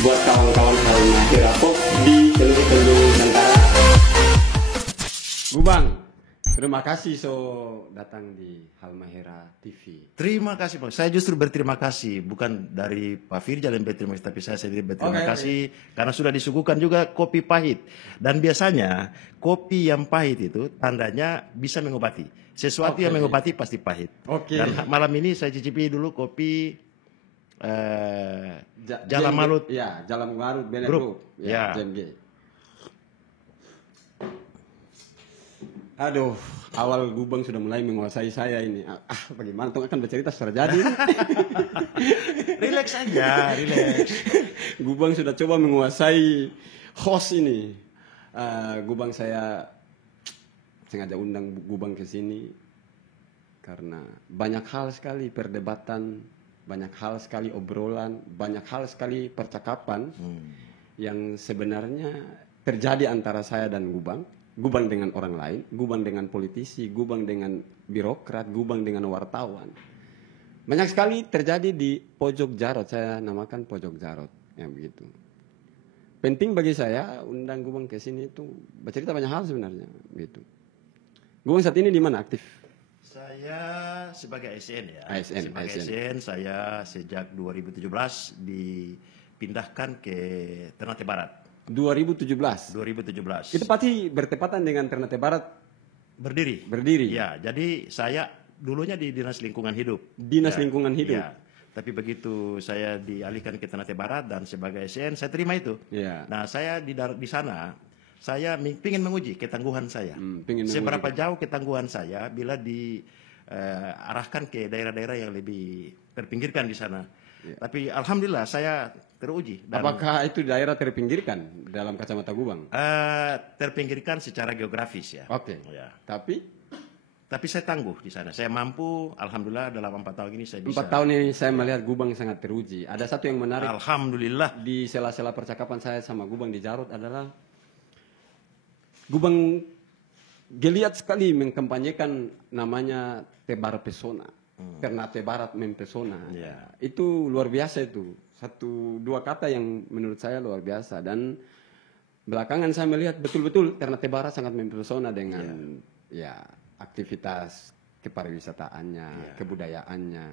buat kawan-kawan Halmahera Pop di seluruh Nusantara. Gubang, terima kasih so datang di Halmahera TV. Terima kasih Pak. Saya justru berterima kasih, bukan dari Pak Firjal yang berterima kasih, tapi saya sendiri berterima kasih karena sudah disuguhkan juga kopi pahit. Dan biasanya kopi yang pahit itu tandanya bisa mengobati. Sesuatu yang mengobati pasti pahit. Dan malam ini saya cicipi dulu kopi Jalan Malut. Ya, Jalan Malut Bene Group. Ya, JMG. Aduh, awal Gubang sudah mulai menguasai saya ini. Bagaimana tuh akan bercerita secara jadi? Relax aja, relax. Gubang sudah coba menguasai host ini. Gubang saya sengaja undang Gubang ke sini karena banyak hal sekali perdebatan, banyak hal sekali obrolan, banyak hal sekali percakapan yang sebenarnya terjadi antara saya dan Gubang. Gubang dengan orang lain, Gubang dengan politisi, Gubang dengan birokrat, Gubang dengan wartawan. Banyak sekali terjadi di pojok Jarot, saya namakan pojok Jarot, yang begitu. Penting bagi saya undang Gubang ke sini itu bercerita banyak hal sebenarnya, gitu. Gubang saat ini di mana aktif? Saya sebagai ASN ya. ASN. ASN saya sejak 2017 dipindahkan ke Ternate Barat. 2017. Itu pasti bertepatan dengan Ternate Barat berdiri. Ya, jadi saya dulunya di Dinas Lingkungan Hidup. Lingkungan Hidup. Ya. Tapi begitu saya dialihkan ke Ternate Barat dan sebagai ASN saya terima itu. Ya. Nah, saya di sana saya ingin menguji ketangguhan saya. Seberapa jauh ketangguhan saya bila diarahkan ke daerah-daerah yang lebih terpinggirkan di sana. Ya. Tapi alhamdulillah saya teruji. Dan apakah itu daerah terpinggirkan dalam kacamata Gubang? Terpinggirkan secara geografis ya. Ya. Tapi saya tangguh di sana. Saya mampu, alhamdulillah dalam 4 tahun ini saya bisa. 4 tahun ini saya melihat Gubang sangat teruji. Ada satu yang menarik. Alhamdulillah. Di sela-sela percakapan saya sama Gubang di Jarot adalah Gubang geliat sekali mengkampanyekan namanya Tebar Pesona. Ternate Barat mempesona. Yeah. Itu luar biasa itu. 1-2 kata yang menurut saya luar biasa. Dan belakangan saya melihat betul-betul Ternate Barat sangat mempesona dengan aktivitas kepariwisataannya, kebudayaannya.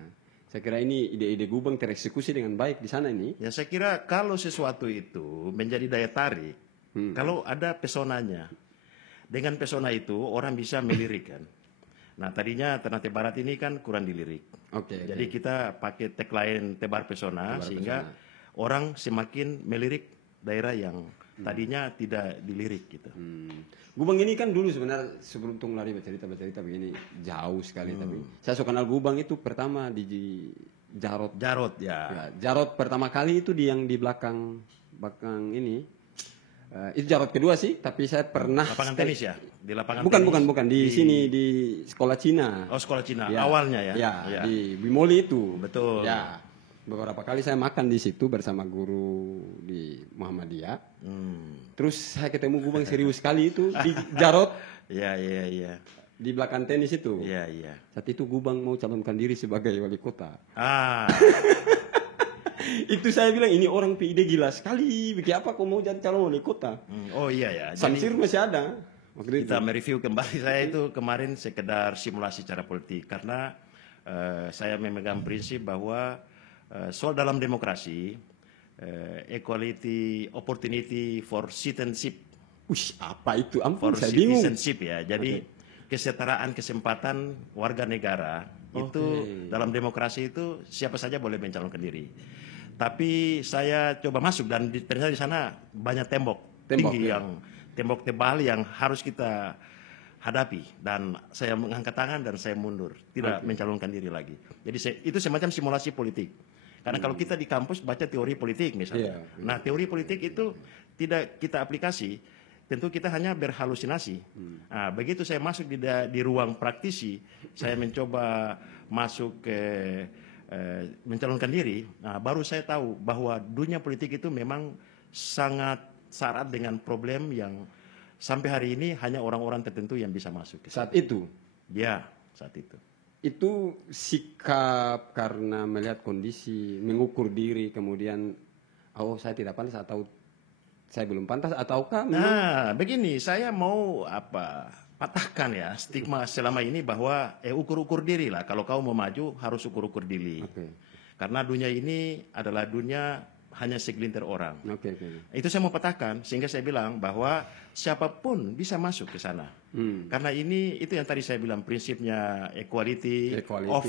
Saya kira ini ide-ide Gubang tereksekusi dengan baik di sana ini. Ya, saya kira kalau sesuatu itu menjadi daya tarik, kalau ada pesonanya, dengan pesona itu orang bisa melirik kan. Nah, tadinya Ternate Barat ini kan kurang dilirik. Jadi kita pakai tagline Tebar Pesona sehingga orang semakin melirik daerah yang tadinya tidak dilirik gitu. Gubang ini kan dulu sebenarnya sebelum tung lari bercerita begini jauh sekali, tapi saya suka kenal Gubang itu pertama di Jarot. Ya. Jarot pertama kali itu yang di belakang ini. Itu Jarot kedua sih, tapi saya pernah lapangan tenis ya, di lapangan bukan di sini di sekolah Cina. Oh, sekolah Cina awalnya ya. Ya. Di Bimoli itu. Betul. Ya, beberapa kali saya makan di situ bersama guru di Muhammadiyah. Terus saya ketemu Gubang serius sekali itu di Jarot. Iya. Di belakang tenis itu. Iya. Saat itu Gubang mau calonkan diri sebagai wali kota. Itu saya bilang ini orang PID gila sekali. Bikin apa kau mau jadi calon wali kota? Oh iya ya. Samsir masih ada. Kita mereview kembali. Saya itu kemarin sekedar simulasi cara politik karena saya memegang prinsip bahwa soal dalam demokrasi equality opportunity for citizenship. Apa itu? Ampun, for saya bingung. Citizenship ya. Jadi kesetaraan kesempatan warga negara itu dalam demokrasi itu siapa saja boleh mencalonkan diri. Tapi saya coba masuk dan ternyata di sana banyak tembok tinggi tembok tebal yang harus kita hadapi, dan saya mengangkat tangan dan saya mundur, tidak mencalonkan diri lagi. Jadi itu semacam simulasi politik. Karena kalau kita di kampus baca teori politik misalnya. Nah, teori politik itu tidak kita aplikasi, tentu kita hanya berhalusinasi. Nah, begitu saya masuk di ruang praktisi, saya mencoba masuk ke mencalonkan diri, nah, baru saya tahu bahwa dunia politik itu memang sangat syarat dengan problem yang sampai hari ini hanya orang-orang tertentu yang bisa masuk. Saat itu? Ya, saat itu. Itu sikap karena melihat kondisi, mengukur diri, kemudian oh saya tidak pantas atau saya belum pantas ataukah memang Nah, begini, saya mau patahkan ya stigma selama ini bahwa ukur-ukur diri lah. Kalau kau mau maju harus ukur-ukur diri. oke Karena dunia ini adalah dunia hanya segelintir orang. oke. Itu saya mau patahkan sehingga saya bilang bahwa siapapun bisa masuk ke sana. Karena itu yang tadi saya bilang prinsipnya equality, of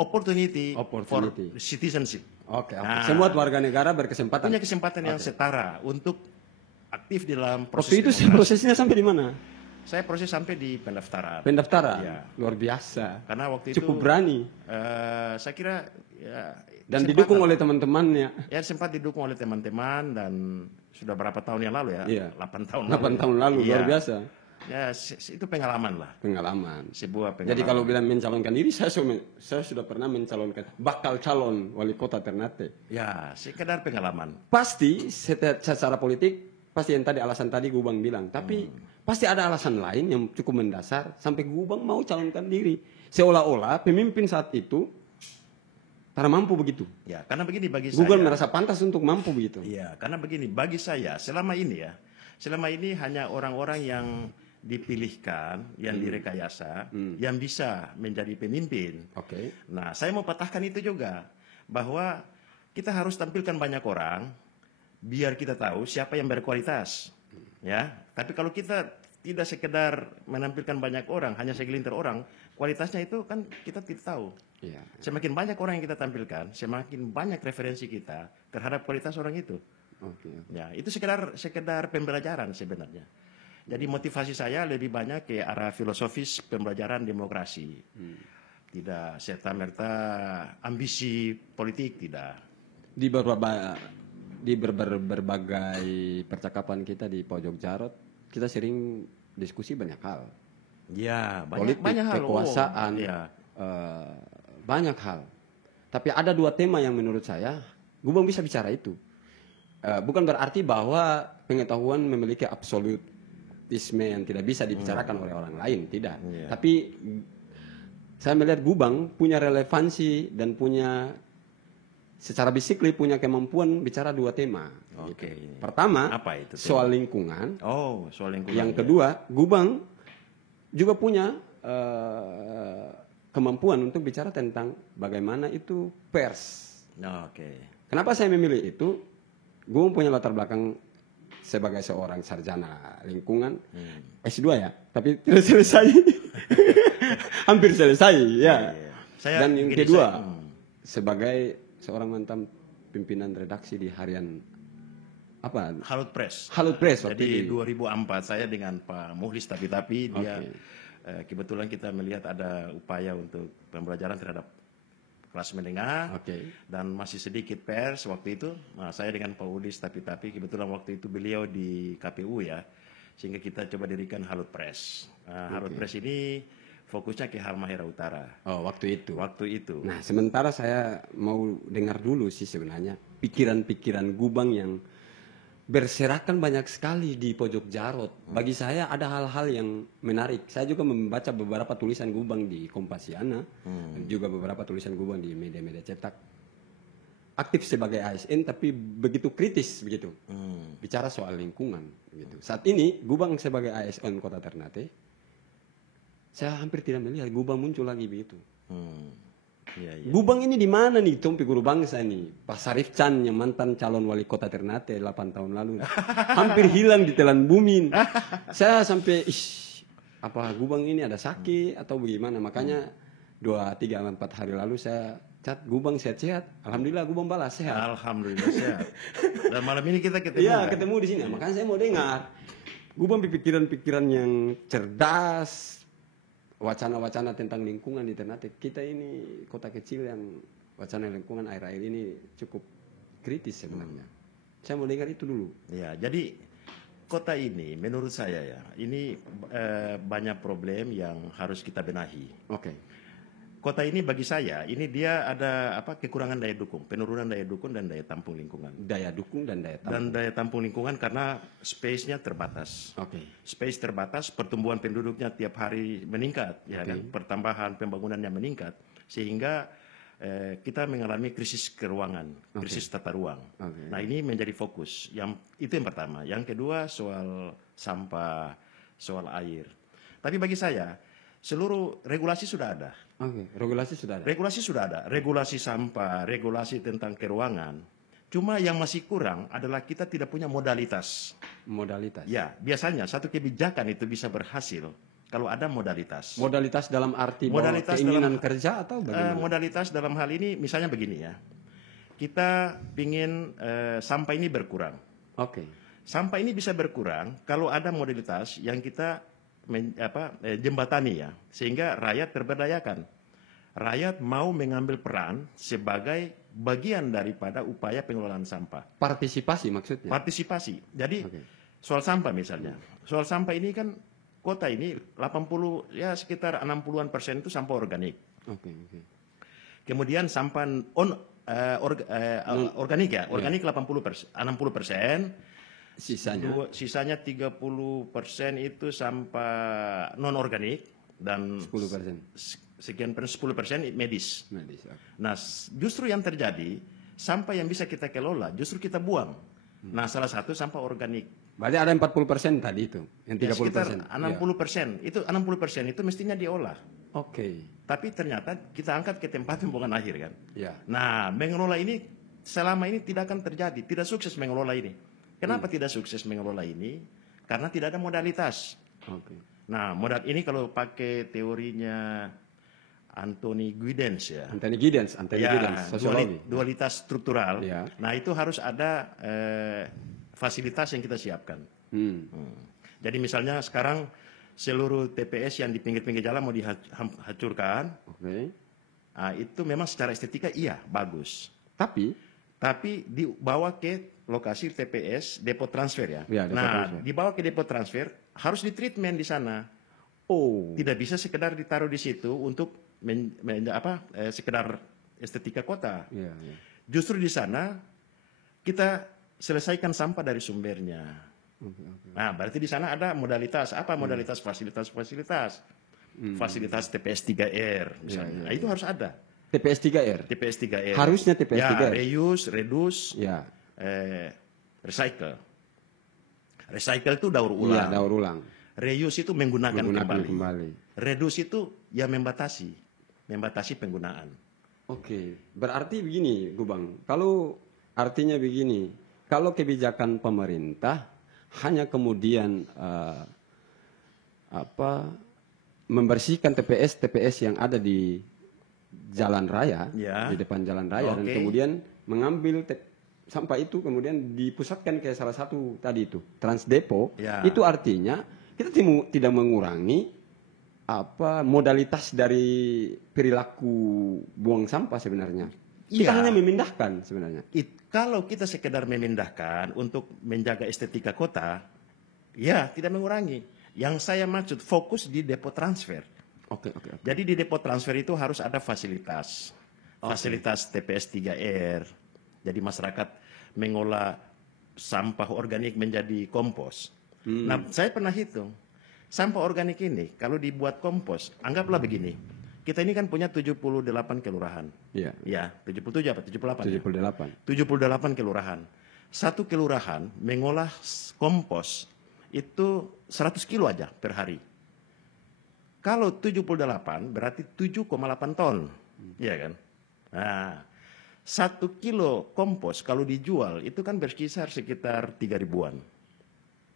opportunity, Opportunity. for citizenship. Oke. Nah, Semua warga negara berkesempatan. punya kesempatan yang setara untuk aktif di dalam proses Waktu itu demokrasi. prosesnya sampai di mana? Saya proses sampai di pendaftaran. Pendaftaran. Iya. Luar biasa. Karena waktu itu Cukup berani saya kira ya, dan kesempatan didukung lah. oleh teman-temannya. Ya sempat didukung oleh teman-teman dan sudah berapa tahun yang lalu ya? Iya. 8 tahun 8 tahun lalu Iya. luar biasa Ya itu pengalaman lah. pengalaman. Sebuah pengalaman. Jadi kalau bilang mencalonkan diri, saya sudah pernah mencalonkan bakal calon wali kota Ternate. Ya, sekedar pengalaman. Pasti secara politik pasti yang tadi alasan tadi Gubang bilang, tapi pasti ada alasan lain yang cukup mendasar sampai Gubang mau calonkan diri. Seolah-olah pemimpin saat itu karena mampu begitu. Ya, karena begini bagi Gubang saya. merasa pantas untuk mampu begitu. Iya, karena begini bagi saya selama ini hanya orang-orang yang dipilihkan, yang direkayasa, yang bisa menjadi pemimpin. Oke. Nah, saya mau patahkan itu juga bahwa kita harus tampilkan banyak orang biar kita tahu siapa yang berkualitas. Ya, tapi kalau kita tidak sekedar menampilkan banyak orang, hanya segelintir orang, kualitasnya itu kan kita tidak tahu. Iya. Semakin banyak orang yang kita tampilkan, semakin banyak referensi kita terhadap kualitas orang itu. Oke. Ya, itu sekedar pembelajaran sebenarnya. Jadi motivasi saya lebih banyak ke arah filosofis pembelajaran demokrasi. Tidak serta-merta ambisi politik, tidak. Di berbagai percakapan kita di pojok Jarot, kita sering diskusi banyak hal. Ya, Politik, banyak hal. kekuasaan, Ya. banyak hal. Tapi ada dua tema yang menurut saya Gubang bisa bicara itu. Bukan berarti bahwa pengetahuan memiliki absolutisme yang tidak bisa dibicarakan oleh orang lain, tidak. Iya. Tapi saya melihat Gubang punya relevansi dan punya secara basically punya kemampuan bicara dua tema. Oke. Gitu. Pertama, Apa itu tema? soal lingkungan. Oh, soal lingkungan. Yang kedua, Gubang juga punya kemampuan untuk bicara tentang bagaimana itu pers. Oke. Kenapa saya memilih itu? Gubang punya latar belakang sebagai seorang sarjana lingkungan, S2 ya, tapi tidak selesai. Hampir selesai, ya. Iya. Saya Dan yang begini, kedua, saya- sebagai seorang mantan pimpinan redaksi di harian Halut Press. Halut Press waktu Jadi itu. 2004 saya dengan Pak Muhlis tapi dia Oke. kebetulan kita melihat ada upaya untuk pembelajaran terhadap kelas menengah Oke. dan masih sedikit pers waktu itu. Nah, saya dengan Pak Muhlis tapi kebetulan waktu itu beliau di KPU ya, sehingga kita coba dirikan Halut Press. Halut Press ini fokusnya ke Halmahera Utara Oh, waktu itu. waktu itu. Nah, sementara saya mau dengar dulu sih sebenarnya pikiran-pikiran Gubang yang berserakan banyak sekali di pojok Jarot. Bagi saya ada hal-hal yang menarik. Saya juga membaca beberapa tulisan Gubang di Kompasiana, juga beberapa tulisan Gubang di media-media cetak. Aktif sebagai ASN tapi begitu kritis begitu. Bicara soal lingkungan gitu. Saat ini Gubang sebagai ASN Kota Ternate, saya hampir tidak melihat Gubang muncul lagi begitu. Iya, iya. Gubang ini di mana nih, Tumpi Guru Bangsa nih? Pak Sarif Chan yang mantan calon wali kota Ternate 8 tahun lalu. Hampir hilang di telan bumi. Saya sampai, apa Gubang ini ada sakit atau bagaimana? Makanya 2, 3, 4 hari lalu saya chat Gubang sehat-sehat. Alhamdulillah Gubang balas sehat. Alhamdulillah sehat. Dan malam ini kita ketemu. Iya, kan? ketemu di sini. Makanya saya mau dengar. Gubang pikiran-pikiran yang cerdas, wacana-wacana tentang lingkungan di Ternate. Kita ini kota kecil yang wacana lingkungan air-air ini cukup kritis sebenarnya. Saya mau dengar itu dulu. Ya, jadi kota ini menurut saya ya, ini banyak problem yang harus kita benahi. Oke. Kota ini bagi saya, ini dia ada kekurangan daya dukung, penurunan daya dukung dan daya tampung lingkungan. Daya dukung dan daya tampung. Dan daya tampung lingkungan karena space-nya terbatas. Oke. Space terbatas, pertumbuhan penduduknya tiap hari meningkat, ya kan? Pertambahan pembangunannya meningkat, sehingga kita mengalami krisis keuangan, krisis tata ruang. Oke. Nah ini menjadi fokus. Itu yang pertama. Yang kedua soal sampah, soal air. Tapi bagi saya seluruh regulasi sudah ada. Oke, regulasi sudah ada. Regulasi sudah ada. Regulasi sampah, regulasi tentang keuangan. Cuma yang masih kurang adalah kita tidak punya modalitas. Modalitas. Ya, biasanya satu kebijakan itu bisa berhasil kalau ada modalitas. Modalitas dalam arti Modalitas keinginan kerja atau bagaimana? Modalitas dalam hal ini misalnya begini ya. Kita ingin sampah ini berkurang. Oke. Sampah ini bisa berkurang kalau ada modalitas yang kita jembatani ya, sehingga rakyat terberdayakan. Rakyat mau mengambil peran sebagai bagian daripada upaya pengelolaan sampah. Partisipasi maksudnya? Partisipasi. Jadi Oke. soal sampah misalnya. Soal sampah ini kan kota ini 80 ya sekitar 60% itu sampah organik. Oke, oke. Kemudian sampah organik ya, organik 60%, sisanya 30% itu sampah non organik dan 10%. sekian persen 10% medis. Medis. Oke. Nah, justru yang terjadi sampah yang bisa kita kelola justru kita buang. Nah, salah satu sampah organik. Berarti ada 40% tadi itu, yang 30%. Ya, sekitar 60%. Itu 60% itu mestinya diolah. Oke. Tapi ternyata kita angkat ke tempat pembuangan akhir kan. Ya. Nah, mengelola ini selama ini tidak akan terjadi, tidak sukses mengelola ini. Kenapa tidak sukses mengelola ini? Karena tidak ada modalitas. Oke. Nah, modal ini kalau pakai teorinya Anthony Giddens ya. Anthony Giddens, sosiologi. Dualitas struktural. Ya. Nah, itu harus ada fasilitas yang kita siapkan. Jadi misalnya sekarang seluruh TPS yang di pinggir-pinggir jalan mau dihancurkan. Oke. Nah, itu memang secara estetika iya bagus. Tapi Dibawa ke lokasi TPS depo transfer ya. Ya, depo transfer. Dibawa ke depo transfer harus ditreatment di sana. Tidak bisa sekedar ditaruh di situ untuk sekedar estetika kota. Ya, ya. Justru di sana kita selesaikan sampah dari sumbernya. Oke. Nah, berarti di sana ada modalitas. Apa modalitas fasilitas-fasilitas? Fasilitas TPS 3R misalnya. Nah, itu harus ada. TPS 3R. TPS 3R. Harusnya TPS 3R. Reuse, reduce, Ya. recycle. Recycle itu daur ulang. Iya, daur ulang. Reuse itu menggunakan kembali. Reduce itu ya membatasi penggunaan. Oke, berarti begini, Gubang. Kalau artinya begini, kalau kebijakan pemerintah hanya kemudian membersihkan TPS yang ada di jalan raya, Ya. di depan jalan raya, dan kemudian mengambil sampah itu kemudian dipusatkan ke salah satu tadi itu Transdepo, Ya. itu artinya kita tidak mengurangi modalitas dari perilaku buang sampah sebenarnya. Kita Iya. hanya memindahkan sebenarnya. Kalau kita sekedar memindahkan untuk menjaga estetika kota, ya tidak mengurangi. Yang saya maksud fokus di depo transfer. Oke. Jadi di depo transfer itu harus ada fasilitas. Fasilitas TPS 3R. Jadi masyarakat mengolah sampah organik menjadi kompos. Nah, saya pernah hitung. Sampah organik ini kalau dibuat kompos, anggaplah begini. Kita ini kan punya 78 kelurahan. Iya. Ya, 77 apa? 78. 78. 78 kelurahan. Satu kelurahan mengolah kompos itu 100 kilo aja per hari. Kalau 78 berarti 7,8 ton. Iya kan? Nah, 1 kilo kompos kalau dijual itu kan berkisar sekitar 3 ribuan.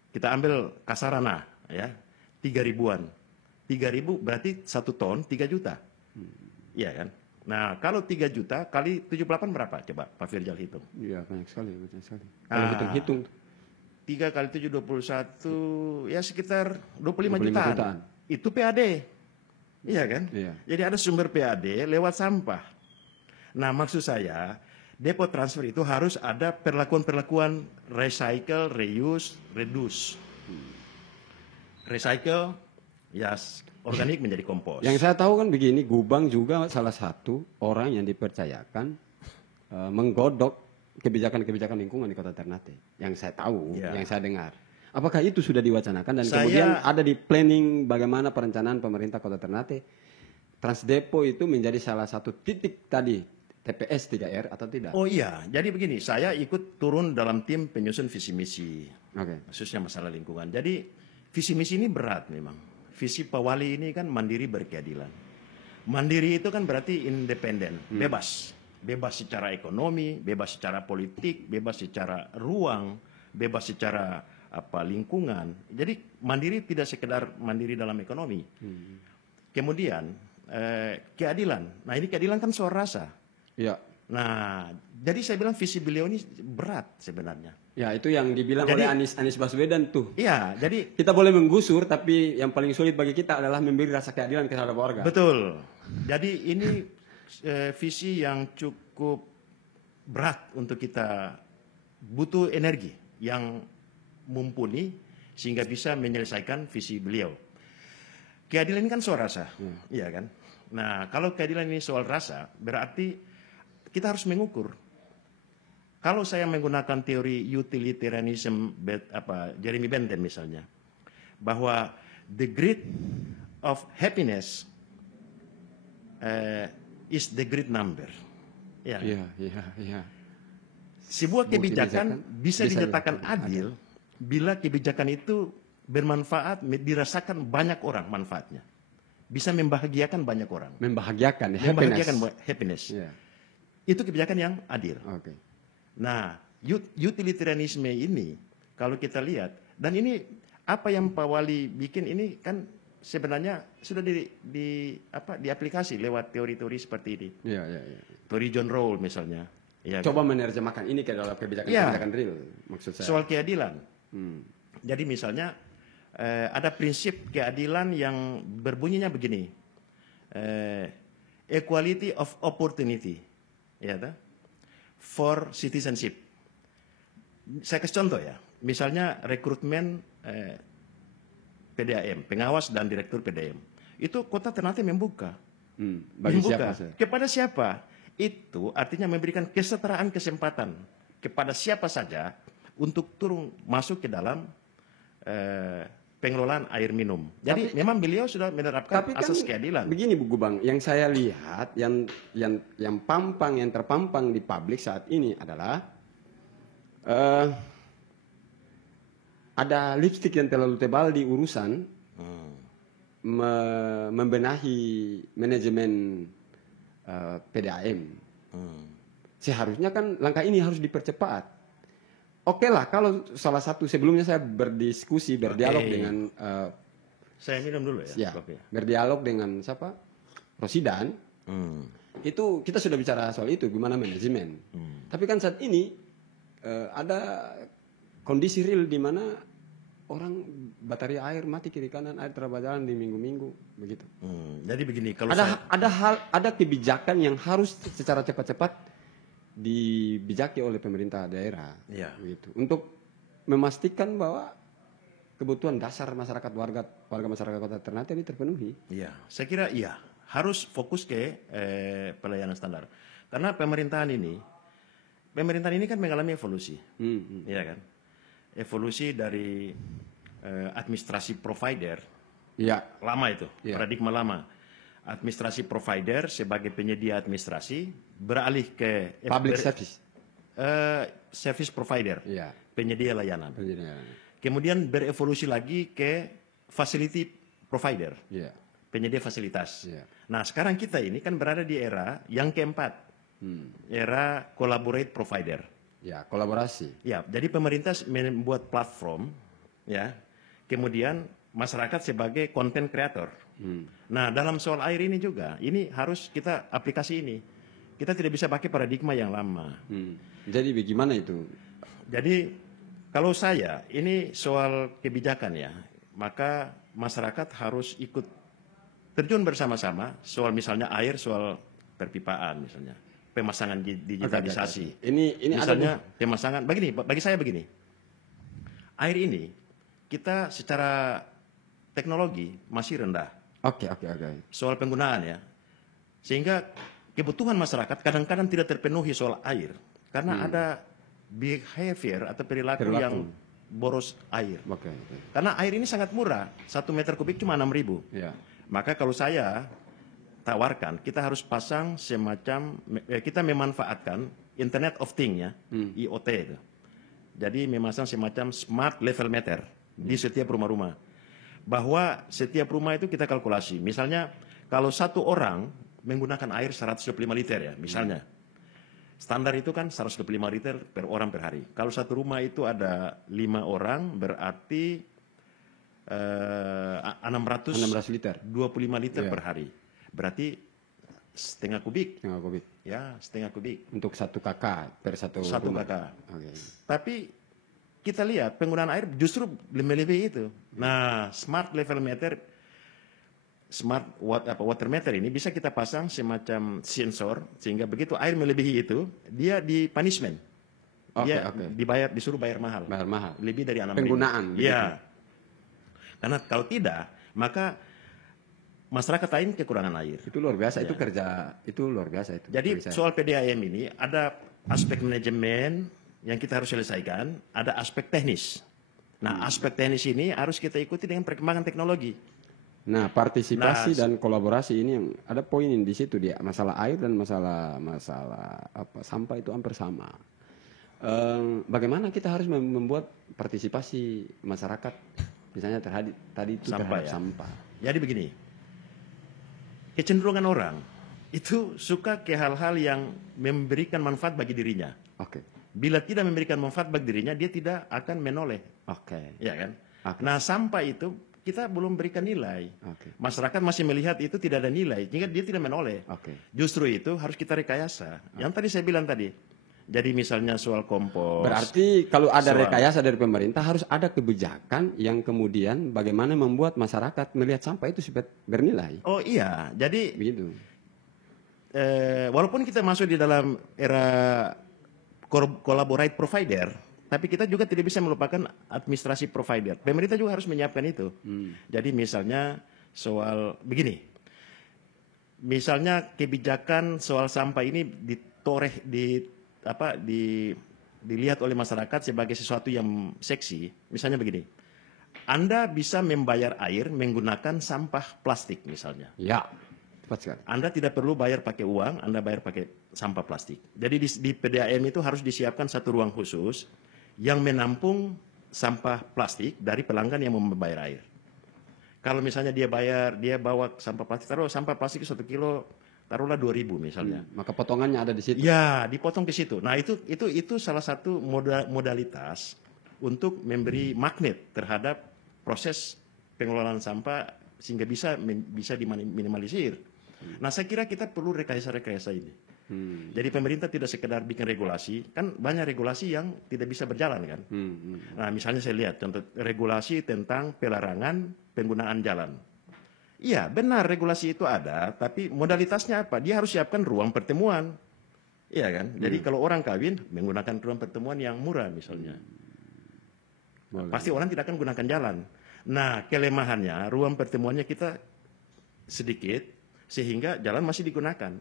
Kita ambil kasarana ya, 3 ribuan. 3.000 berarti 1 ton 3 juta. Iya kan? Nah, kalau 3 juta kali 78 berapa? Coba Pak Firjal hitung. Iya, banyak sekali. Kalau hitung-hitung 3 kali 7, 21, ya sekitar 25 jutaan. jutaan. Itu PAD. Iya kan? Iya. Jadi ada sumber PAD lewat sampah. Nah, maksud saya, depo transfer itu harus ada perlakuan-perlakuan recycle, reuse, reduce. Recycle, ya organik menjadi kompos. Yang saya tahu kan begini, Gubang juga salah satu orang yang dipercayakan menggodok kebijakan-kebijakan lingkungan di Kota Ternate. Yang saya tahu, yang saya dengar. Apakah itu sudah diwacanakan dan kemudian ada di planning bagaimana perencanaan pemerintah Kota Ternate Transdepo itu menjadi salah satu titik tadi TPS 3R atau tidak? Oh iya, jadi begini, saya ikut turun dalam tim penyusun visi misi, Oke. khususnya masalah lingkungan. Jadi visi misi ini berat memang. Visi Pak Wali ini kan mandiri berkeadilan. Mandiri itu kan berarti independen, bebas. Bebas secara ekonomi, bebas secara politik, bebas secara ruang, bebas secara lingkungan. Jadi mandiri tidak sekedar mandiri dalam ekonomi. Kemudian keadilan. Nah ini keadilan kan soal rasa. Ya. Nah, jadi saya bilang visi beliau ini berat sebenarnya. Ya, itu yang dibilang Jadi- oleh Anies Baswedan tuh. Iya, jadi Kita boleh menggusur, tapi yang paling sulit bagi kita adalah memberi rasa keadilan terhadap warga. betul. Jadi ini visi yang cukup berat untuk kita, butuh energi yang mumpuni sehingga bisa menyelesaikan visi beliau. Keadilan ini kan soal rasa, iya kan? Nah, kalau keadilan ini soal rasa, berarti kita harus mengukur. Kalau saya menggunakan teori utilitarianism, Jeremy Bentham misalnya, bahwa the greed of happiness is the great number. Ya. Iya, iya, iya. Sebuah kebijakan bisa bisa dinyatakan dilakukan adil bila kebijakan itu bermanfaat, dirasakan banyak orang manfaatnya. Bisa membahagiakan banyak orang. Membahagiakan, ya, Membahagiakan happiness. happiness. Iya. Itu kebijakan yang adil. Oke. Nah, utilitarianisme ini kalau kita lihat, dan ini apa yang Pak Wali bikin ini kan sebenarnya sudah diaplikasi lewat teori-teori seperti ini. Iya, iya, iya. Teori John Rawls misalnya. Ya, Coba menerjemahkan ini ke dalam kebijakan-kebijakan real, maksud saya. soal keadilan. Hmm. Jadi misalnya ada prinsip keadilan yang berbunyinya begini, equality of opportunity, ya, for citizenship. Saya kasih contoh ya, misalnya rekrutmen PDAM, pengawas dan direktur PDAM, itu kota Ternate membuka, Bagi siapa? Saya? kepada siapa? Itu artinya memberikan kesetaraan kesempatan kepada siapa saja untuk turun masuk ke dalam pengelolaan air minum. Jadi memang beliau sudah menerapkan Tapi kan asas keadilan. begini Bu Gubang, yang saya lihat, yang terpampang di publik saat ini adalah ada lipstik yang terlalu tebal di urusan membenahi manajemen PDAM. Seharusnya kan langkah ini harus dipercepat. Oke lah, kalau salah satu sebelumnya saya berdialog Oke. dengan Saya minum dulu ya. ya, kopi. berdialog dengan siapa? Rosidan. Itu kita sudah bicara soal itu, gimana manajemen. Tapi kan saat ini ada kondisi real di mana orang baterai air mati kiri kanan, air terbajalan di minggu-minggu begitu. Jadi begini, kalau Ada kebijakan yang harus secara cepat-cepat dibijaki oleh pemerintah daerah, Iya. gitu, untuk memastikan bahwa kebutuhan dasar warga masyarakat Kota Ternate ini terpenuhi. iya, saya kira iya harus fokus ke pelayanan standar. Karena pemerintahan ini kan mengalami evolusi, iya kan? Evolusi dari administrasi provider, Iya. lama itu, Iya. paradigma lama. Administrasi provider sebagai penyedia administrasi beralih ke Public service. service provider, Iya. penyedia layanan. Penjelasan. Kemudian berevolusi lagi ke facility provider, Iya. penyedia fasilitas. Iya. Nah, sekarang kita ini kan berada di era yang keempat, era collaborate provider. Ya, kolaborasi. Ya, jadi pemerintah membuat platform, ya, kemudian masyarakat sebagai content creator. Nah, dalam soal air ini juga, ini harus kita aplikasi ini. Kita tidak bisa pakai paradigma yang lama. Jadi bagaimana itu? Jadi kalau saya, ini soal kebijakan ya, maka masyarakat harus ikut terjun bersama-sama soal misalnya air, soal perpipaan misalnya, pemasangan digitalisasi. Ini Misalnya pemasangan, bagi saya begini, air ini kita secara teknologi masih rendah. Oke. Soal penggunaan ya, sehingga kebutuhan masyarakat kadang-kadang tidak terpenuhi soal air karena ada behavior atau perilaku yang boros air. Oke. Karena air ini sangat murah, 1 meter kubik cuma 6.000. Ya. Maka kalau saya tawarkan, kita harus pasang semacam, kita memanfaatkan Internet of Things ya, IoT itu. Jadi memasang semacam smart level meter di setiap rumah-rumah. Bahwa setiap rumah itu kita kalkulasi. Misalnya kalau satu orang menggunakan air 125 liter ya, misalnya. Standar itu kan 125 liter per orang per hari. Kalau satu rumah itu ada 5 orang, berarti 16 liter. 25 liter per hari. Berarti setengah kubik. Setengah kubik. Ya, setengah kubik. Untuk 1 kakak per satu rumah. kakak. Oke. Tapi kita lihat penggunaan air justru melebihi itu. Nah, smart level meter, water meter ini bisa kita pasang semacam sensor sehingga begitu air melebihi itu, dia di punishment. Dia disuruh bayar mahal. Bayar mahal. Lebih dari 6.000. Penggunaan. Iya. Karena kalau tidak, maka masyarakat lain kekurangan air. Itu luar biasa, itu kerja, itu luar biasa itu. Jadi soal PDAM ini ada aspek manajemen yang kita harus selesaikan, ada aspek teknis. Nah, aspek teknis ini harus kita ikuti dengan perkembangan teknologi. Nah, partisipasi dan kolaborasi ini yang ada poin di situ dia, masalah air dan masalah sampah itu hampir sama. Bagaimana kita harus membuat partisipasi masyarakat, misalnya tadi itu terhadap sampah. Jadi begini. Kecenderungan orang itu suka ke hal-hal yang memberikan manfaat bagi dirinya. Oke. Bila tidak memberikan manfaat bagi dirinya, dia tidak akan menoleh. Oke. Ya kan? Nah, sampah itu kita belum berikan nilai. Masyarakat masih melihat itu tidak ada nilai, sehingga dia tidak menoleh. Justru itu harus kita rekayasa. Yang tadi saya bilang tadi. Jadi misalnya soal kompos. Berarti kalau ada rekayasa dari pemerintah harus ada kebijakan yang kemudian bagaimana membuat masyarakat melihat sampah itu supaya bernilai. Oh iya, jadi begitu. Walaupun kita masuk di dalam era collaborate provider, tapi kita juga tidak bisa melupakan administrasi provider. Pemerintah juga harus menyiapkan itu. Jadi misalnya soal begini, misalnya kebijakan soal sampah ini dilihat oleh masyarakat sebagai sesuatu yang seksi. Misalnya begini, Anda bisa membayar air menggunakan sampah plastik misalnya. Ya, tepat sekali. Anda tidak perlu bayar pakai uang, Anda bayar pakai sampah plastik. Jadi di PDAM itu harus disiapkan satu ruang khusus yang menampung sampah plastik dari pelanggan yang mau membayar air. Kalau misalnya dia bawa sampah plastik, taruh sampah plastik 1 kilo, taruhlah 2.000 misalnya. Maka potongannya ada di situ. Ya, dipotong ke situ. Nah, itu salah satu modalitas untuk memberi magnet terhadap proses pengelolaan sampah sehingga bisa diminimalisir. Nah, saya kira kita perlu rekayasa-rekayasa ini. Jadi pemerintah tidak sekedar bikin regulasi, kan banyak regulasi yang tidak bisa berjalan kan. Nah, misalnya saya lihat contoh regulasi tentang pelarangan penggunaan jalan. Iya, benar regulasi itu ada, tapi modalitasnya apa? Dia harus siapkan ruang pertemuan. Iya kan? Jadi kalau orang kawin menggunakan ruang pertemuan yang murah misalnya. Pasti orang tidak akan gunakan jalan. Nah, kelemahannya ruang pertemuannya kita sedikit sehingga jalan masih digunakan.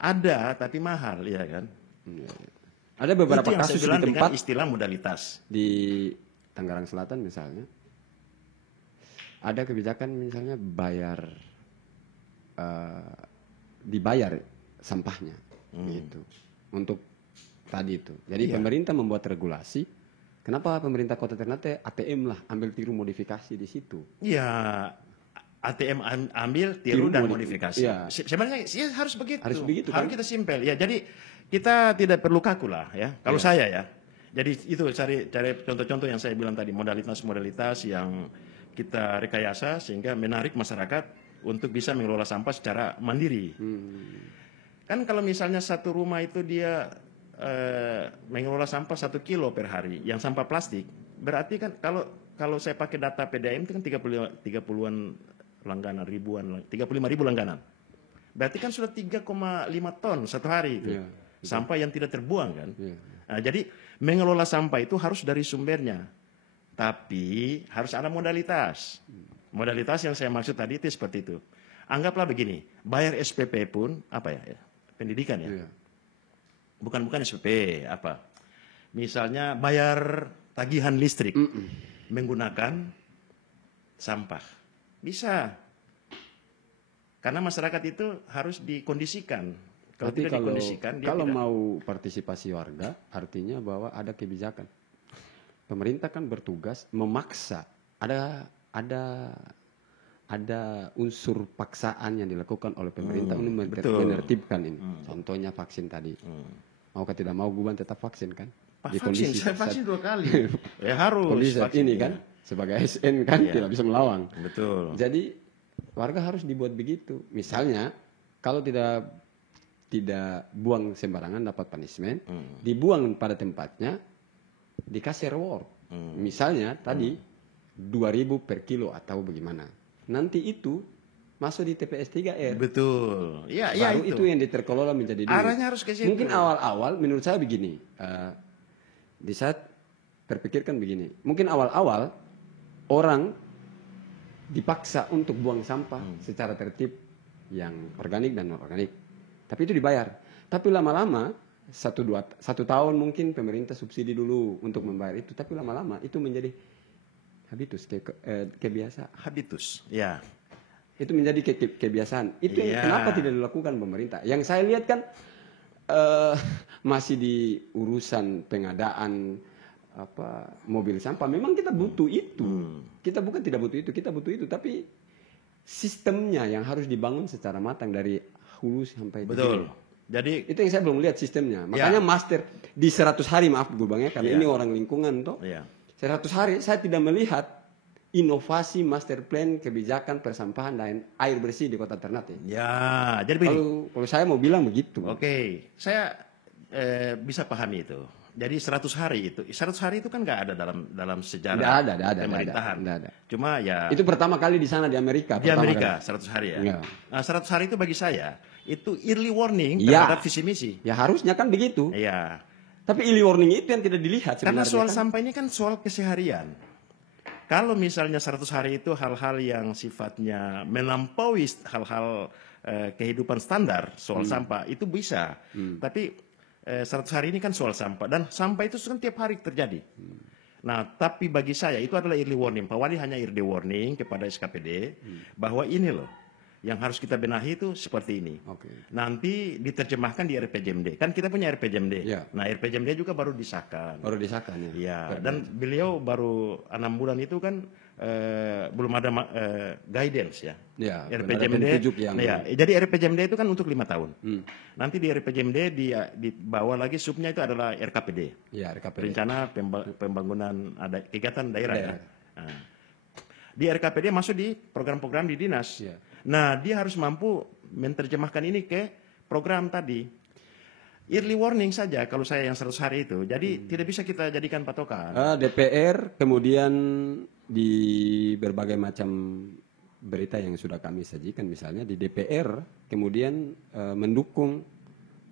Ada tapi mahal, ya kan? Ada beberapa itu yang kasus saya bilang di tempat dengan istilah modalitas. Di Tangerang Selatan misalnya. Ada kebijakan misalnya dibayar sampahnya gitu untuk tadi itu. Jadi pemerintah membuat regulasi. Kenapa pemerintah Kota Ternate ATM lah ambil tiru modifikasi di situ? Iya, ATM ambil tiru dan modifikasi. Ya. Sebenarnya harus begitu. Harus begitu. Harus kita simpel. Ya, jadi kita tidak perlu kaku lah ya. Kalau saya ya. Jadi itu cari contoh-contoh yang saya bilang tadi, modalitas-modalitas yang kita rekayasa sehingga menarik masyarakat untuk bisa mengelola sampah secara mandiri. Kan kalau misalnya satu rumah itu dia mengelola sampah 1 kilo per hari, yang sampah plastik, berarti kan kalau saya pakai data PDAM itu kan 30-an langganan, 35.000 langganan. Berarti kan sudah 3,5 ton satu hari itu. Sampah yang tidak terbuang kan. Nah, jadi mengelola sampah itu harus dari sumbernya. Tapi harus ada modalitas. Modalitas yang saya maksud tadi itu seperti itu. Anggaplah begini, bayar SPP pun apa ya? Pendidikan ya. Bukan SPP apa? Misalnya bayar tagihan listrik menggunakan sampah. Bisa. Karena masyarakat itu harus dikondisikan. Kalau Tapi tidak dikondisikan, dia kalau tidak. mau partisipasi warga, artinya bahwa ada kebijakan. Pemerintah kan bertugas memaksa. Ada unsur paksaan yang dilakukan oleh pemerintah untuk betul. menertibkan ini. Contohnya vaksin tadi. Mau tidak mau Guban tetap vaksin kan? Pak Di vaksin, saya saat- vaksin 2 kali. Ya harus. kondisi saat vaksin, ini ya. kan, sebagai ASN kan Iya. tidak bisa melawan. Betul. Jadi warga harus dibuat begitu. Misalnya kalau tidak buang sembarangan dapat punishment, dibuang pada tempatnya, dikasih reward. Misalnya tadi 2.000 per kilo atau bagaimana. Nanti itu masuk di TPS 3R. Betul. Ya, ya Baru itu yang diterkelola menjadi duit. Arahnya harus ke situ. Mungkin awal-awal menurut saya begini, di saat terpikirkan begini, mungkin awal-awal orang dipaksa untuk buang sampah secara tertib yang organik dan non organik, tapi itu dibayar. Tapi lama-lama 1 tahun mungkin pemerintah subsidi dulu untuk membayar itu, tapi lama-lama itu menjadi habitus, kebiasaan. Habitus. Ya. Itu menjadi kebiasaan. Itu Iya. kenapa tidak dilakukan pemerintah? Yang saya lihat kan masih di urusan pengadaan mobil sampah. Memang kita butuh itu. Kita bukan tidak butuh itu, kita butuh itu. Tapi sistemnya yang harus dibangun secara matang dari hulu sampai ke Betul. hilir. Jadi Itu yang saya belum lihat sistemnya. Makanya master di 100 hari, maaf gue Bang ya, karena Iya. ini orang lingkungan toh. ya. 100 hari saya tidak melihat inovasi master plan kebijakan persampahan dan air bersih di Kota Ternate. Ya, jadi begini. Kalau saya mau bilang begitu. Oke, saya bisa pahami itu. Jadi 100 hari itu, 100 hari itu kan nggak ada dalam sejarah Nggak ada, pemerintahan. nggak ada. Cuma ya Itu pertama kali di sana di Amerika. di pertama Amerika kali. 100 hari ya. Iya. Nah, 100 hari itu bagi saya itu early warning Iya. terhadap visi misi. Ya harusnya kan begitu. Iya. Tapi early warning itu yang tidak dilihat Karena sebenarnya. soal kan. sampah ini kan soal keseharian. Kalau misalnya 100 hari itu hal-hal yang sifatnya melampaui hal-hal kehidupan standar soal sampah itu bisa. Tapi 100 hari ini kan soal sampah dan sampah itu kan tiap hari terjadi. Nah, tapi bagi saya itu adalah early warning. Pak Wali hanya early warning kepada SKPD bahwa ini loh yang harus kita benahi itu seperti ini. Oke. Nanti diterjemahkan di RPJMD. Kan kita punya RPJMD. Ya. Nah, RPJMD juga baru disahkan. Baru disahkan ya. Iya, dan beliau baru 6 bulan itu kan belum ada guidance ya. Ya, belum ada RPJMD. petunjuk yang- Ya, jadi RPJMD itu kan untuk 5 tahun. Nanti di RPJMD dibawa lagi subnya itu adalah RKPD. Ya, RKPD. Rencana Pembangunan Kegiatan Daerah. Ya. Daerah. Nah, di RKPD masuk di program-program di dinas. Ya. Nah, dia harus mampu menerjemahkan ini ke program tadi. Early warning saja kalau saya yang 100 hari itu. Jadi tidak bisa kita jadikan patokan. DPR kemudian di berbagai macam berita yang sudah kami sajikan, misalnya di DPR kemudian mendukung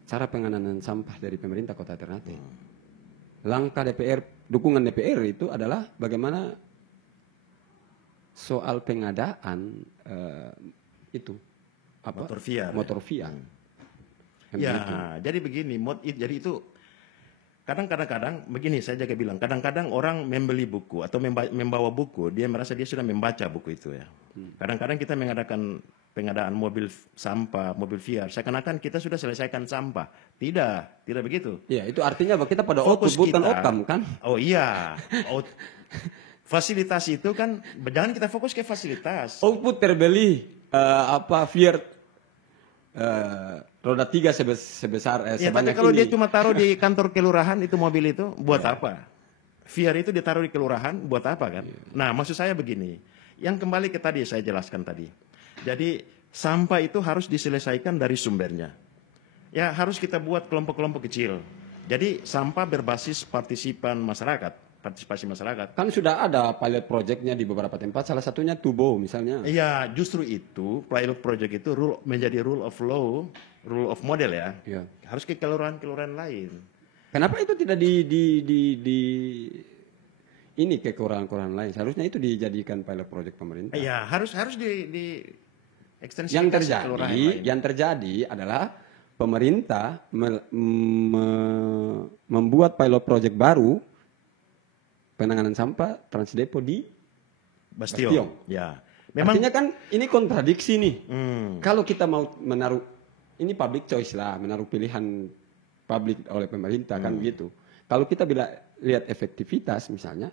cara penanganan sampah dari pemerintah Kota Ternate. Langkah DPR, dukungan DPR itu adalah bagaimana soal pengadaan itu apa? Motor VIA. Motor VIA. Kan Ya, begitu. jadi begini, jadi itu kadang-kadang begini saya jaga bilang, kadang-kadang orang membeli buku atau membawa buku, dia merasa dia sudah membaca buku itu ya. Kadang-kadang kita mengadakan pengadaan mobil sampah, mobil VR, seakan-akan kita sudah selesaikan sampah. Tidak begitu. Ya, itu artinya bahwa kita pada Fokus output bukan kita- outcome kan? Oh iya, fasilitas itu kan, jangan kita fokus ke fasilitas. Output terbeli Fiat roda 3 sebesar Ya, tapi sebanyak kalau ini. dia cuma taruh di kantor kelurahan itu mobil itu buat apa? VR itu ditaruh di kelurahan buat apa kan? Nah, maksud saya begini. Yang kembali ke tadi saya jelaskan tadi. Jadi sampah itu harus diselesaikan dari sumbernya. Ya, harus kita buat kelompok-kelompok kecil. Jadi sampah berbasis partisipasi masyarakat. Kan sudah ada pilot projectnya di beberapa tempat, salah satunya Tubo misalnya. Iya, justru itu pilot project itu menjadi rule of law, rule of model ya. Iya. Harus ke kelurahan-kelurahan lain. Kenapa itu tidak ini ke kelurahan-kelurahan lain? Seharusnya itu dijadikan pilot project pemerintah. Iya, harus di ekstensifikasi Yang kelurahan lain. terjadi adalah pemerintah membuat pilot project baru penanganan sampah Transdepo di Bastion. Bastion. Ya. Memang Artinya kan ini kontradiksi nih. hmm, Kalau kita mau menaruh, ini public choice lah, menaruh pilihan publik oleh pemerintah kan gitu. Kalau kita bila lihat efektivitas misalnya,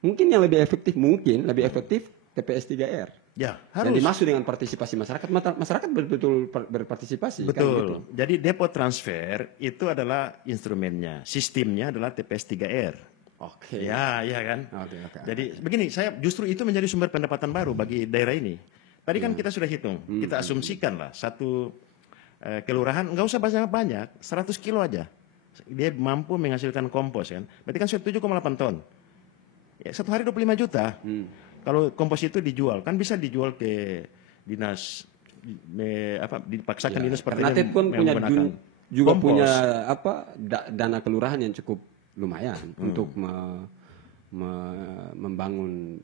mungkin yang lebih efektif TPS 3R. ya Yang harus. dimaksud dengan partisipasi masyarakat, masyarakat betul-betul berpartisipasi kan gitu. Betul. Jadi depo transfer itu adalah instrumennya, sistemnya adalah TPS 3R. Oke. Ya, iya kan. Oke. Jadi begini, saya justru itu menjadi sumber pendapatan baru bagi daerah ini. Tadi kan kita sudah hitung, kita asumsikan lah satu kelurahan nggak usah banyak-banyak, 100 kilo aja. Dia mampu menghasilkan kompos kan. Berarti kan sudah 7,8 ton. Ya, satu hari 25 juta. Kalau kompos itu dijual, kan bisa dijual ke dinas dipaksakan dinas Karena pertanian Ted pun punya menggunakan juga kompos. punya dana kelurahan yang cukup lumayan untuk membangun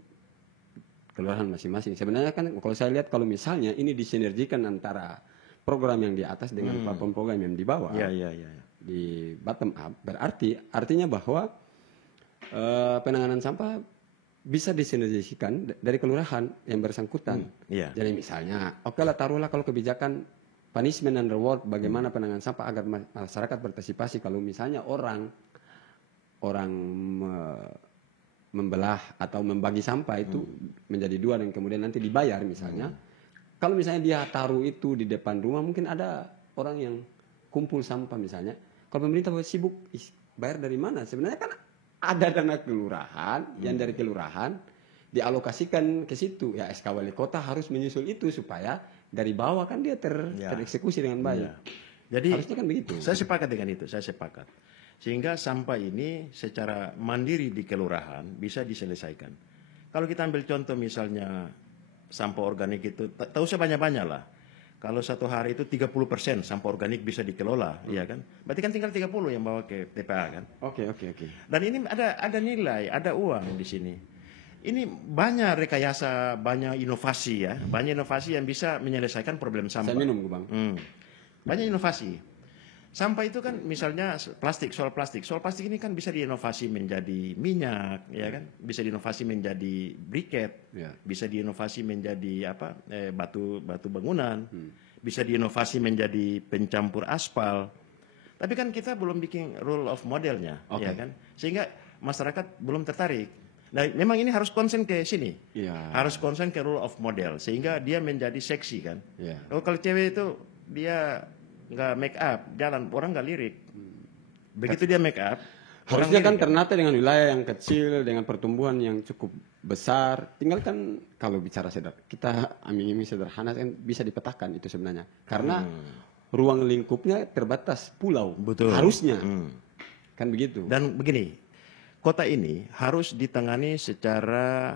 kelurahan masing-masing. Sebenarnya kan kalau saya lihat kalau misalnya ini disinergikan antara program yang di atas dengan platform program yang di bawah, Ya. di bottom up, artinya bahwa penanganan sampah bisa disinergikan dari kelurahan yang bersangkutan. Iya. Jadi misalnya, oke lah taruhlah kalau kebijakan punishment and reward bagaimana penanganan sampah agar masyarakat berpartisipasi. Kalau misalnya orang membelah atau membagi sampah itu menjadi dua dan kemudian nanti dibayar misalnya. Kalau misalnya dia taruh itu di depan rumah, mungkin ada orang yang kumpul sampah misalnya. Kalau pemerintah sibuk, bayar dari mana? Sebenarnya kan ada dana kelurahan yang dari kelurahan dialokasikan ke situ. Ya SK Wali Kota harus menyusul itu supaya dari bawah kan dia tereksekusi dengan baik. Ya. Jadi harusnya kan begitu. Saya sepakat dengan itu, saya sepakat. Sehingga sampah ini secara mandiri di kelurahan bisa diselesaikan. Kalau kita ambil contoh misalnya sampah organik itu, tak usah banyak-banyak lah. Kalau satu hari itu 30% sampah organik bisa dikelola, ya kan? Berarti kan tinggal 30 yang bawa ke TPA kan? Oke. Dan ini ada nilai, ada uang di sini. Ini banyak rekayasa, banyak inovasi ya, banyak inovasi yang bisa menyelesaikan problem sampah. Saya minum, Bang. Banyak inovasi. Sampah itu kan misalnya soal plastik ini kan bisa diinovasi menjadi minyak, ya kan? Bisa diinovasi menjadi briket, bisa diinovasi menjadi batu bangunan, bisa diinovasi menjadi pencampur aspal. Tapi kan kita belum bikin rule of modelnya, ya kan? Sehingga masyarakat belum tertarik. Nah, memang ini harus konsen ke sini, harus konsen ke rule of model, sehingga dia menjadi seksi kan. Kalau cewek itu dia nggak make up, jalan orang nggak lirik. Begitu dia make up, harusnya kan ternate dengan wilayah yang kecil, dengan pertumbuhan yang cukup besar. Tinggal kan kalau bicara kita iming-iming sederhana kan bisa dipetakan itu sebenarnya. Karena ruang lingkupnya terbatas pulau. Betul. Harusnya. Kan begitu. Dan begini, kota ini harus ditangani secara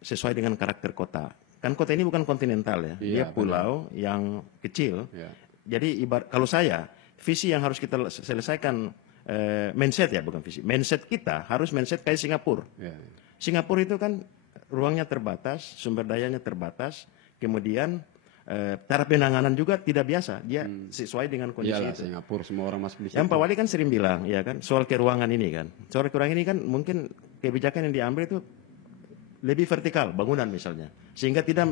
sesuai dengan karakter kota. Kan kota ini bukan kontinental ya, dia pulau yang kecil. Jadi kalau saya, visi yang harus kita selesaikan, mindset ya bukan visi, mindset kita harus mindset kayak Singapura. Singapura itu kan ruangnya terbatas, sumber dayanya terbatas, kemudian cara penanganan juga tidak biasa, dia sesuai dengan kondisi itu. Singapura semua orang masuk di situ. Yang Pak Wali kan sering bilang, ya kan, soal keruangan ini kan, mungkin kebijakan yang diambil itu lebih vertikal, bangunan misalnya, sehingga tidak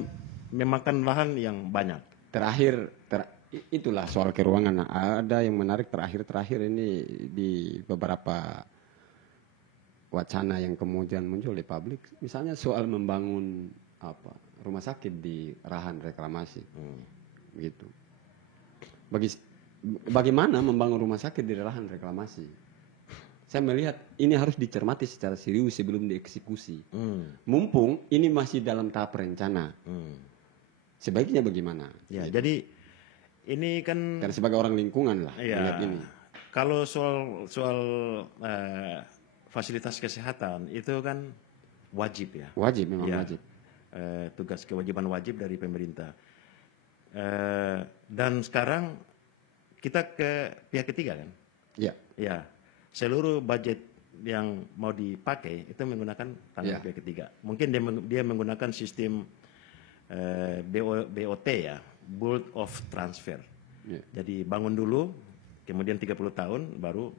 memakan lahan yang banyak. Itulah soal keruangan. Ada yang menarik terakhir ini di beberapa wacana yang kemudian muncul di publik, misalnya soal membangun rumah sakit di lahan reklamasi, gitu. Bagaimana membangun rumah sakit di lahan reklamasi? Saya melihat ini harus dicermati secara serius sebelum dieksekusi. Mumpung ini masih dalam tahap rencana. Sebaiknya bagaimana? Ya, jadi ini kan karena sebagai orang lingkungan lah melihat ini. Kalau soal fasilitas kesehatan itu kan wajib ya. Wajib, memang wajib. Tugas kewajiban wajib dari pemerintah. Dan sekarang kita ke pihak ketiga kan? Ya. Seluruh budget yang mau dipakai itu menggunakan tangan pihak ketiga. Mungkin dia menggunakan sistem BOT ya, Board of Transfer. Jadi bangun dulu, kemudian 30 tahun baru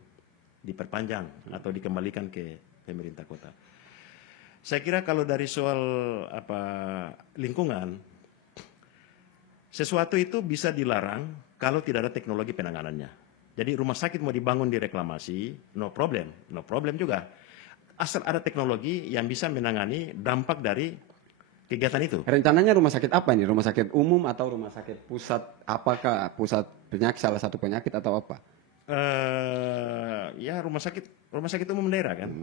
diperpanjang atau dikembalikan ke pemerintah kota. Saya kira kalau dari soal apa lingkungan, sesuatu itu bisa dilarang kalau tidak ada teknologi penanganannya. Jadi rumah sakit mau dibangun di reklamasi, no problem juga. Asal ada teknologi yang bisa menangani dampak dari kegiatan itu. Rencananya rumah sakit apa ini? Rumah sakit umum atau rumah sakit pusat? Apakah pusat penyakit, salah satu penyakit atau apa? Ya rumah sakit umum daerah kan.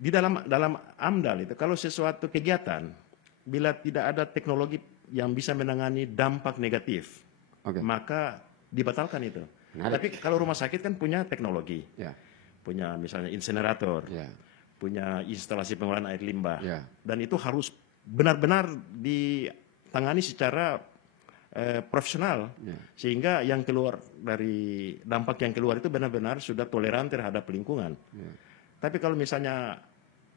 Di dalam AMDAL itu kalau sesuatu kegiatan bila tidak ada teknologi yang bisa menangani dampak negatif, maka dibatalkan itu. Tapi kalau rumah sakit kan punya teknologi, punya misalnya insinerator, punya instalasi pengolahan air limbah, dan itu harus benar-benar ditangani secara profesional, sehingga yang keluar dari dampak yang keluar itu benar-benar sudah toleran terhadap lingkungan. Tapi kalau misalnya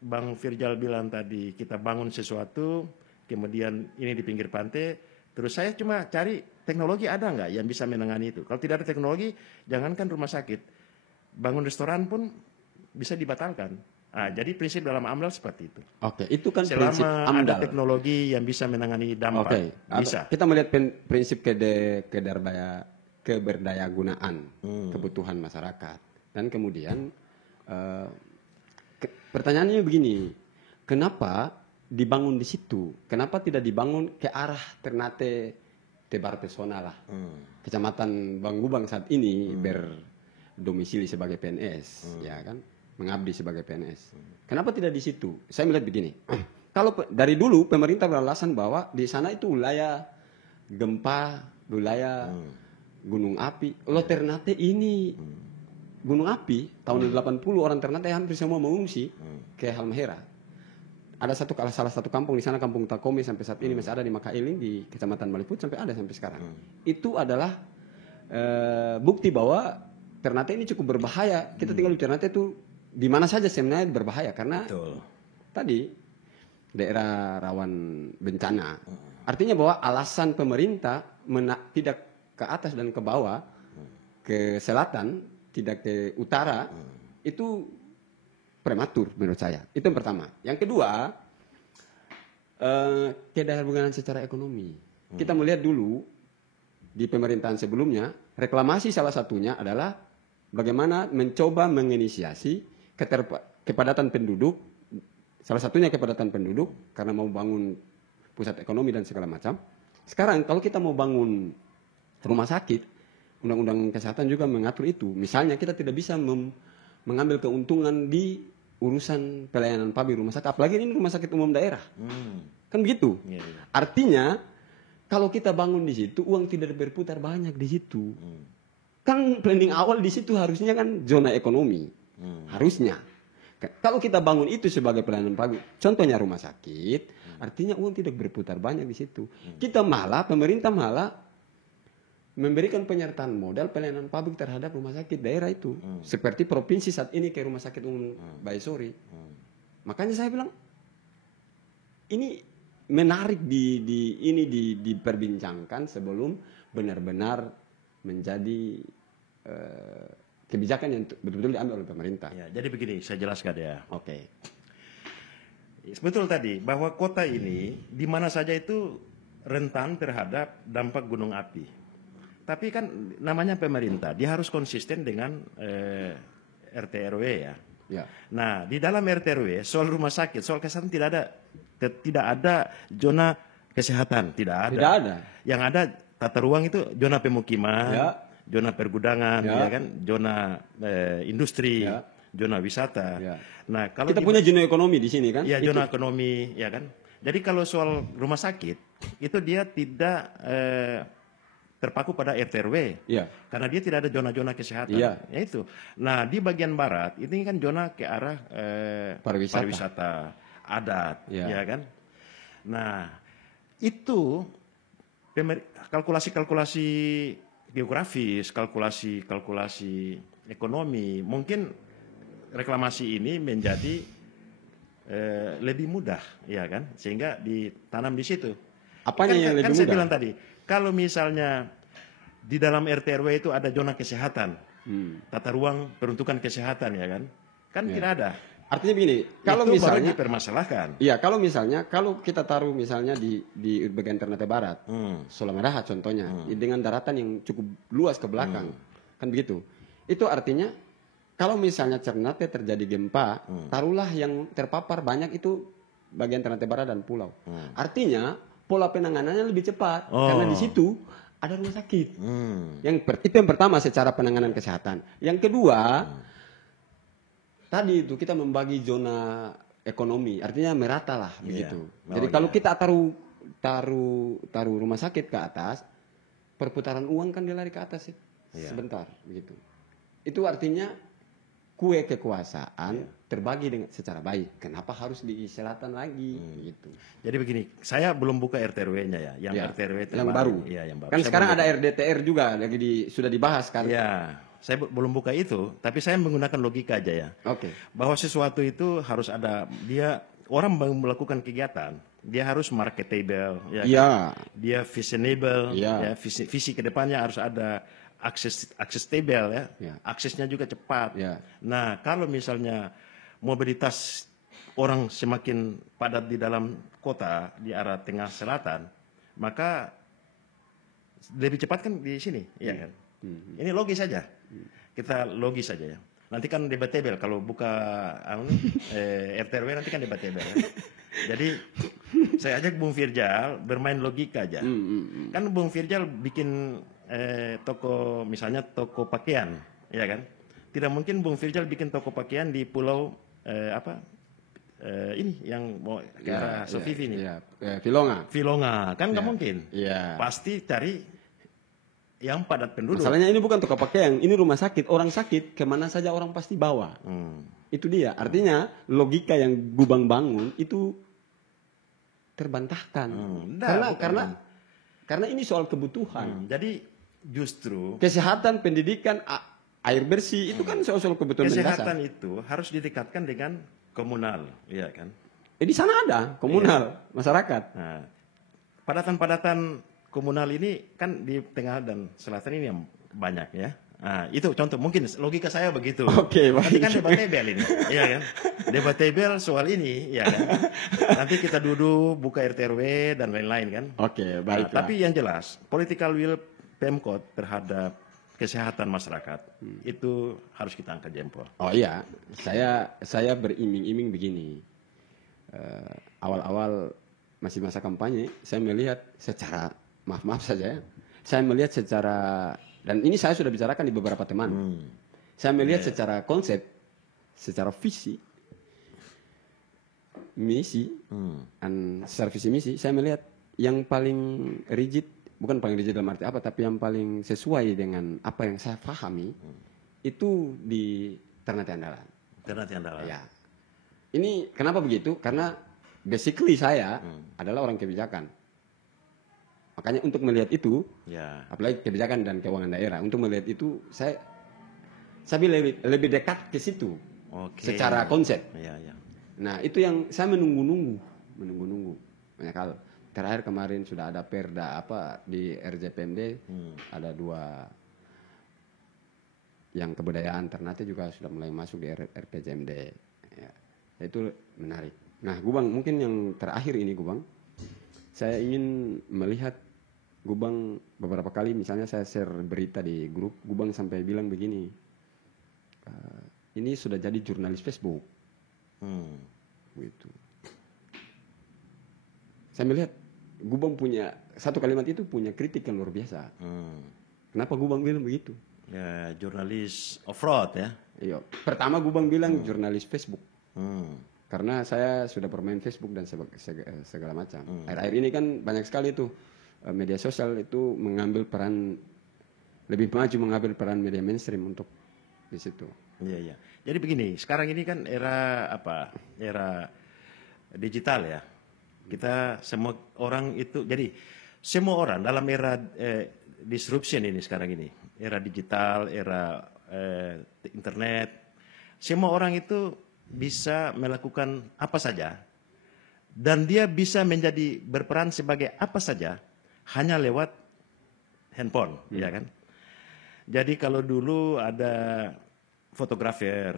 Bang Firjal bilang tadi kita bangun sesuatu, kemudian ini di pinggir pantai, terus saya cuma cari teknologi ada nggak yang bisa menangani itu. Kalau tidak ada teknologi, jangankan rumah sakit, bangun restoran pun bisa dibatalkan. Nah, jadi prinsip dalam AMDAL seperti itu. Oke, itu kan selama prinsip AMDAL. Ada teknologi yang bisa menangani dampak, bisa. Kita melihat prinsip keberdayagunaan kebutuhan masyarakat. Dan kemudian pertanyaannya begini, kenapa dibangun di situ? Kenapa tidak dibangun ke arah Ternate Tebar Pesona lah? Kecamatan Banggubang saat ini berdomisili sebagai PNS, ya kan? Mengabdi sebagai PNS. Kenapa tidak di situ? Saya melihat begini. Kalau dari dulu pemerintah beralasan bahwa di sana itu wilayah gempa, wilayah gunung api. Kalau Ternate ini gunung api, tahun 80 orang Ternate hampir semua mengungsi ke Halmahera. Ada salah satu kampung di sana, Kampung Takome, sampai saat ini masih ada di Makailing di Kecamatan Maliput, sampai ada sampai sekarang. Itu adalah bukti bahwa Ternate ini cukup berbahaya. Kita tinggal di Ternate itu di mana saja sebenarnya berbahaya karena tadi daerah rawan bencana. Artinya bahwa alasan pemerintah tidak ke atas dan ke bawah, ke selatan, tidak ke utara, itu prematur menurut saya. Itu yang pertama. Yang kedua, kedaruratan secara ekonomi. Kita melihat dulu di pemerintahan sebelumnya, reklamasi salah satunya adalah bagaimana mencoba menginisiasi kepadatan penduduk, salah satunya kepadatan penduduk karena mau bangun pusat ekonomi dan segala macam. Sekarang kalau kita mau bangun rumah sakit, Undang-Undang Kesehatan juga mengatur itu. Misalnya kita tidak bisa mengambil keuntungan di urusan pelayanan publik rumah sakit, apalagi ini rumah sakit umum daerah. Kan begitu. Artinya kalau kita bangun di situ, uang tidak berputar banyak di situ. Kan planning awal di situ harusnya kan zona ekonomi. Harusnya. Kalau kita bangun itu sebagai pelayanan publik, contohnya rumah sakit, artinya uang tidak berputar banyak di situ. Pemerintah malah memberikan penyertaan modal pelayanan publik terhadap rumah sakit daerah itu. Seperti provinsi saat ini ke rumah sakit umum Baisori. Makanya saya bilang, ini menarik diperbincangkan sebelum benar-benar menjadi kebijakan yang betul-betul diambil oleh pemerintah. Ya, jadi begini, saya jelaskan ya. Oke. Betul tadi, bahwa kota ini di mana saja itu rentan terhadap dampak gunung api. Tapi kan namanya pemerintah, dia harus konsisten dengan RT RW ya. Nah, di dalam RT RW soal rumah sakit, soal kesehatan tidak ada zona kesehatan, tidak ada. Yang ada tata ruang itu zona pemukiman, zona pergudangan, ya kan, zona industri, zona wisata. Nah, kalau kita punya zona ekonomi di sini kan? Ya, zona ekonomi, ya kan. Jadi kalau soal rumah sakit itu dia tidak terpaku pada RT RW, karena dia tidak ada zona-zona kesehatan. Ya itu. Nah, di bagian barat ini kan zona ke arah pariwisata, adat, ya kan. Nah, itu kalkulasi geografis, kalkulasi ekonomi, mungkin reklamasi ini menjadi lebih mudah, ya kan, sehingga ditanam di situ. Apanya yang lebih mudah? Saya bilang tadi, kalau misalnya di dalam RT RW itu ada zona kesehatan, tata ruang peruntukan kesehatan, ya kan tidak ada. Artinya begini, kalau itu baru misalnya dipermasalahkan. iya, kalau kita taruh misalnya di bagian Ternate Barat, Solamadaha contohnya, dengan daratan yang cukup luas ke belakang, kan begitu. Itu artinya kalau misalnya Ternate terjadi gempa, taruhlah yang terpapar banyak itu bagian Ternate Barat dan pulau. Artinya pola penanganannya lebih cepat karena di situ ada rumah sakit. Itu yang pertama secara penanganan kesehatan. Yang kedua, tadi itu kita membagi zona ekonomi, artinya merata lah begitu. Jadi kalau kita taruh rumah sakit ke atas, perputaran uang kan dia lari ke atas sebentar begitu. Itu artinya kue kekuasaan terbagi dengan secara baik. Kenapa harus di selatan lagi gitu. Jadi begini, saya belum buka RT/RW-nya ya, yang RT/RW yang baru. Iya, yang baru. Kan Saya sekarang belum ada buka. RDTR juga sudah dibahas kan. Iya, saya belum buka itu, tapi saya menggunakan logika aja ya. Oke. Bahwa sesuatu itu harus ada, orang melakukan kegiatan, dia harus marketable, ya kan? Iya. Dia visionable, Iya. ya, visi kedepannya harus ada accessible ya, aksesnya juga cepat. Iya. Nah, kalau misalnya mobilitas orang semakin padat di dalam kota di arah tengah selatan, maka lebih cepat kan di sini, ya kan? Ini logis saja. Kita logis saja ya. Nanti kan debatable kalau buka RT/RW nanti kan debatable. Ya. Jadi saya ajak Bung Firjal bermain logika aja. Kan Bung Firjal bikin toko, misalnya toko pakaian, ya kan? Tidak mungkin Bung Firjal bikin toko pakaian di pulau ini yang mau ke arah Sofivi ini. Filonga, kan nggak mungkin. Pasti cari yang padat penduduk. Masalahnya ini bukan toko pakaian, ini rumah sakit. Orang sakit kemana saja orang pasti bawa. Itu dia. Artinya logika yang Gubang bangun itu terbantahkan. Karena ini soal kebutuhan. Jadi justru kesehatan, pendidikan, air bersih itu kan soal kebutuhan mendasar. Kesehatan itu harus didekatkan dengan komunal, ya kan? Di sana ada komunal, masyarakat. Nah, padatan-padatan komunal ini kan di tengah dan selatan ini yang banyak ya. Nah, itu contoh, mungkin logika saya begitu. Oke, baik. Nanti kan debatable ini, ya kan? Debatable soal ini, ya kan? Nanti kita duduk buka RT/RW dan lain-lain kan? Oke, baik. Nah, tapi yang jelas, political will Pemkot terhadap kesehatan masyarakat itu harus kita angkat jempol. Oh iya, saya beriming-iming begini. Awal-awal masih masa kampanye, saya melihat secara maaf saja ya, saya melihat secara, dan ini saya sudah bicarakan di beberapa teman. Saya melihat secara konsep, secara visi, misi, dan secara visi misi, saya melihat yang paling rigid, bukan paling rigid dalam arti apa, tapi yang paling sesuai dengan apa yang saya pahami, itu di Ternate Andalan. Ternate Andalan. Ya. Ini kenapa begitu? Karena basically saya adalah orang kebijakan. Makanya untuk melihat itu, apalagi kebijakan dan keuangan daerah, untuk melihat itu saya lebih dekat ke situ, secara konsep. Nah itu yang saya menunggu banyak hal. Terakhir kemarin sudah ada perda di RJPMD, ada 2 yang kebudayaan Ternate juga sudah mulai masuk di RPJMD. Ya, itu menarik. Nah Gubang, mungkin yang terakhir ini Gubang, saya ingin melihat Gubang beberapa kali, misalnya saya share berita di grup, Gubang sampai bilang begini, ini sudah jadi jurnalis Facebook. Gitu. Saya melihat Gubang punya, satu kalimat itu punya kritik yang luar biasa. Kenapa Gubang bilang begitu? Ya, jurnalis off-road ya. Iya. Pertama Gubang bilang jurnalis Facebook. Karena saya sudah bermain Facebook dan segala macam. Akhir-akhir ini kan banyak sekali tuh media sosial itu mengambil peran, lebih maju mengambil peran media mainstream untuk di situ. Iya. Jadi begini, sekarang ini kan era Era digital ya. Kita semua orang itu, jadi semua orang dalam era disruption ini sekarang ini, era digital, era internet, semua orang itu bisa melakukan apa saja dan dia bisa menjadi berperan sebagai apa saja hanya lewat handphone, ya kan? Jadi kalau dulu ada fotografer,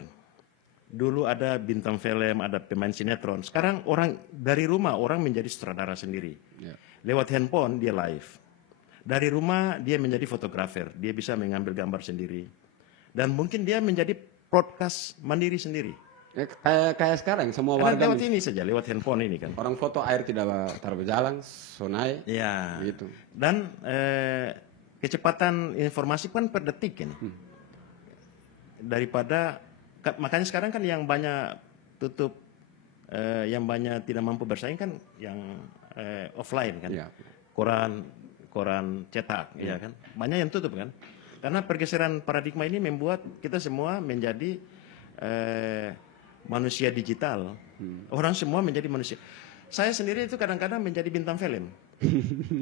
dulu ada bintang film, ada pemain sinetron. Sekarang orang dari rumah orang menjadi sutradara sendiri. Ya. Lewat handphone dia live. Dari rumah dia menjadi fotografer, dia bisa mengambil gambar sendiri. Dan mungkin dia menjadi broadcast mandiri sendiri. Kayak sekarang semua Karena warga lewat ini saja, lewat handphone ini kan. orang foto air tidak berjalan, sonai, Ya. gitu. Dan kecepatan informasi kan per detik ini. Daripada makanya sekarang kan yang banyak tutup, yang banyak tidak mampu bersaing kan yang offline kan. Ya. Koran cetak, ya kan. Banyak yang tutup kan. Karena pergeseran paradigma ini membuat kita semua menjadi manusia digital. Orang semua menjadi manusia. Saya sendiri itu kadang-kadang menjadi bintang film.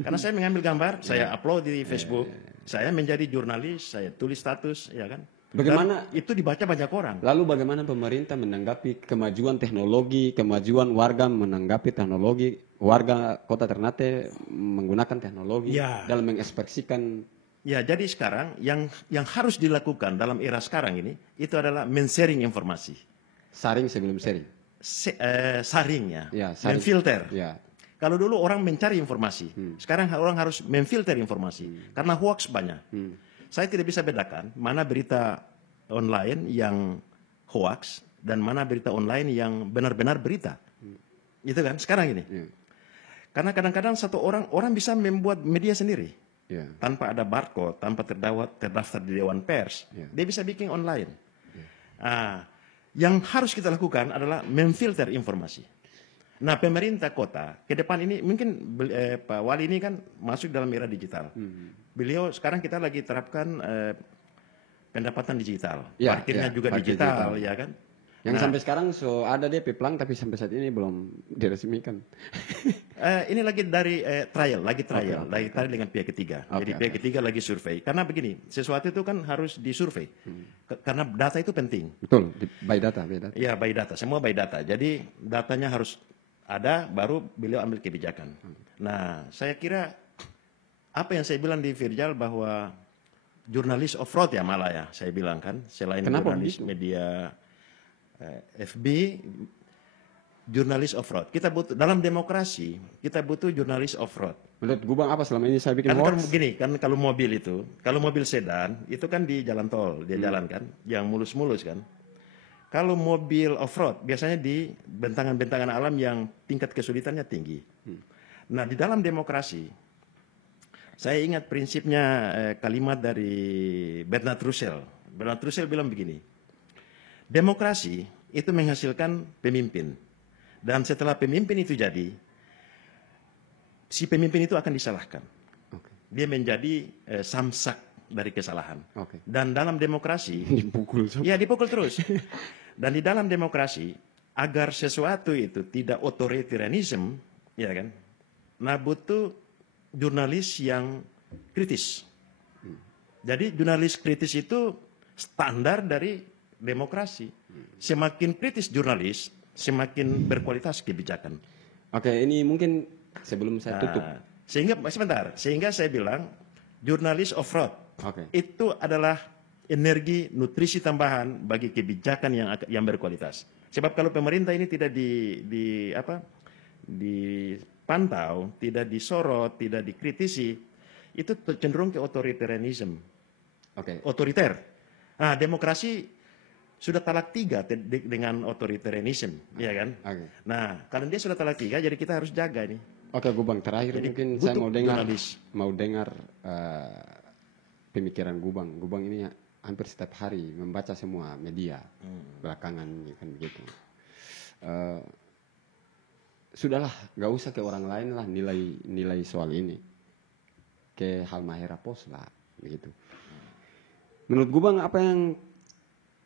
Karena saya mengambil gambar, saya upload di Facebook. Saya menjadi jurnalis, saya tulis status, ya kan. Bagaimana Dan itu dibaca banyak orang. lalu bagaimana pemerintah menanggapi kemajuan teknologi, kemajuan warga menanggapi teknologi, warga kota Ternate menggunakan teknologi Ya. dalam mengekspresikan Ya, jadi sekarang yang harus dilakukan dalam era sekarang ini itu adalah men-sharing informasi. saring sebelum sharing. Saringnya, Ya, saring. memfilter. Ya. Kalau dulu orang mencari informasi, sekarang orang harus memfilter informasi karena hoax banyak. Saya tidak bisa bedakan mana berita online yang hoax dan mana berita online yang benar-benar berita. Itu kan sekarang ini. Ya. Karena kadang-kadang satu orang bisa membuat media sendiri Ya. tanpa ada barcode, tanpa terdaftar di Dewan Pers. Ya. Dia bisa bikin online. Yang harus kita lakukan adalah memfilter informasi. Nah, pemerintah kota ke depan ini mungkin Pak Wali ini kan masuk dalam era digital. Beliau sekarang kita lagi terapkan pendapatan digital, Ya, parkirnya ya, juga parkir digital, digital. ya kan? Yang Nah, sampai sekarang ada dia peplang tapi sampai saat ini belum diresmikan. ini lagi dari trial Oke. lagi trial dengan pihak ketiga. Oke, Jadi pihak ketiga lagi survei. Karena begini, sesuatu itu kan harus disurvei. Karena data itu penting. Betul, by data, by data. Ya, by data, semua by data. Jadi datanya harus ada, baru beliau ambil kebijakan. Nah, saya kira apa yang saya bilang di Virjal bahwa jurnalis off-road ya malah ya, saya bilang kan. Selain Kenapa jurnalis begitu? media FB, jurnalis off-road. Kita butuh, dalam demokrasi, kita butuh jurnalis off-road. Menurut Gubang apa selama ini saya bikin Kan hoax? begini, kan kalau mobil itu, kalau mobil sedan, itu kan di jalan tol, dia jalan kan, yang mulus-mulus kan. Kalau mobil off-road, biasanya di bentangan-bentangan alam yang tingkat kesulitannya tinggi. Nah, di dalam demokrasi, saya ingat prinsipnya kalimat dari Bernard Russell. Bernard Russell bilang begini, demokrasi itu menghasilkan pemimpin. Dan setelah pemimpin itu jadi, si pemimpin itu akan disalahkan. Oke. Dia menjadi samsak dari kesalahan. Oke. Dan dalam demokrasi, Dipukul. ya dipukul terus. Dan di dalam demokrasi, agar sesuatu itu tidak authoritarianism, ya kan? Nah, butuh jurnalis yang kritis. Jadi jurnalis kritis itu standar dari demokrasi. Semakin kritis jurnalis, semakin berkualitas kebijakan. Oke, ini mungkin sebelum saya tutup. Nah, sehingga saya bilang jurnalis off-road Oke. itu adalah energi nutrisi tambahan bagi kebijakan yang berkualitas. Sebab kalau pemerintah ini tidak dipantau, tidak disorot, tidak dikritisi, itu cenderung ke authoritarianism, Oke. otoriter. Nah, demokrasi sudah talak 3 dengan authoritarianism, ya kan? Oke. Nah, karena dia sudah talak 3, jadi kita harus jaga nih. Oke, Gubang, terakhir Jadi mungkin butuh saya jurnalis. mau dengar pemikiran Gubang. Gubang ini hampir setiap hari membaca semua media belakangan kan begitu. Sudahlah, nggak usah ke orang lain lah nilai soal ini. Ke Halmahera Pos lah begitu. Menurut Gubang apa yang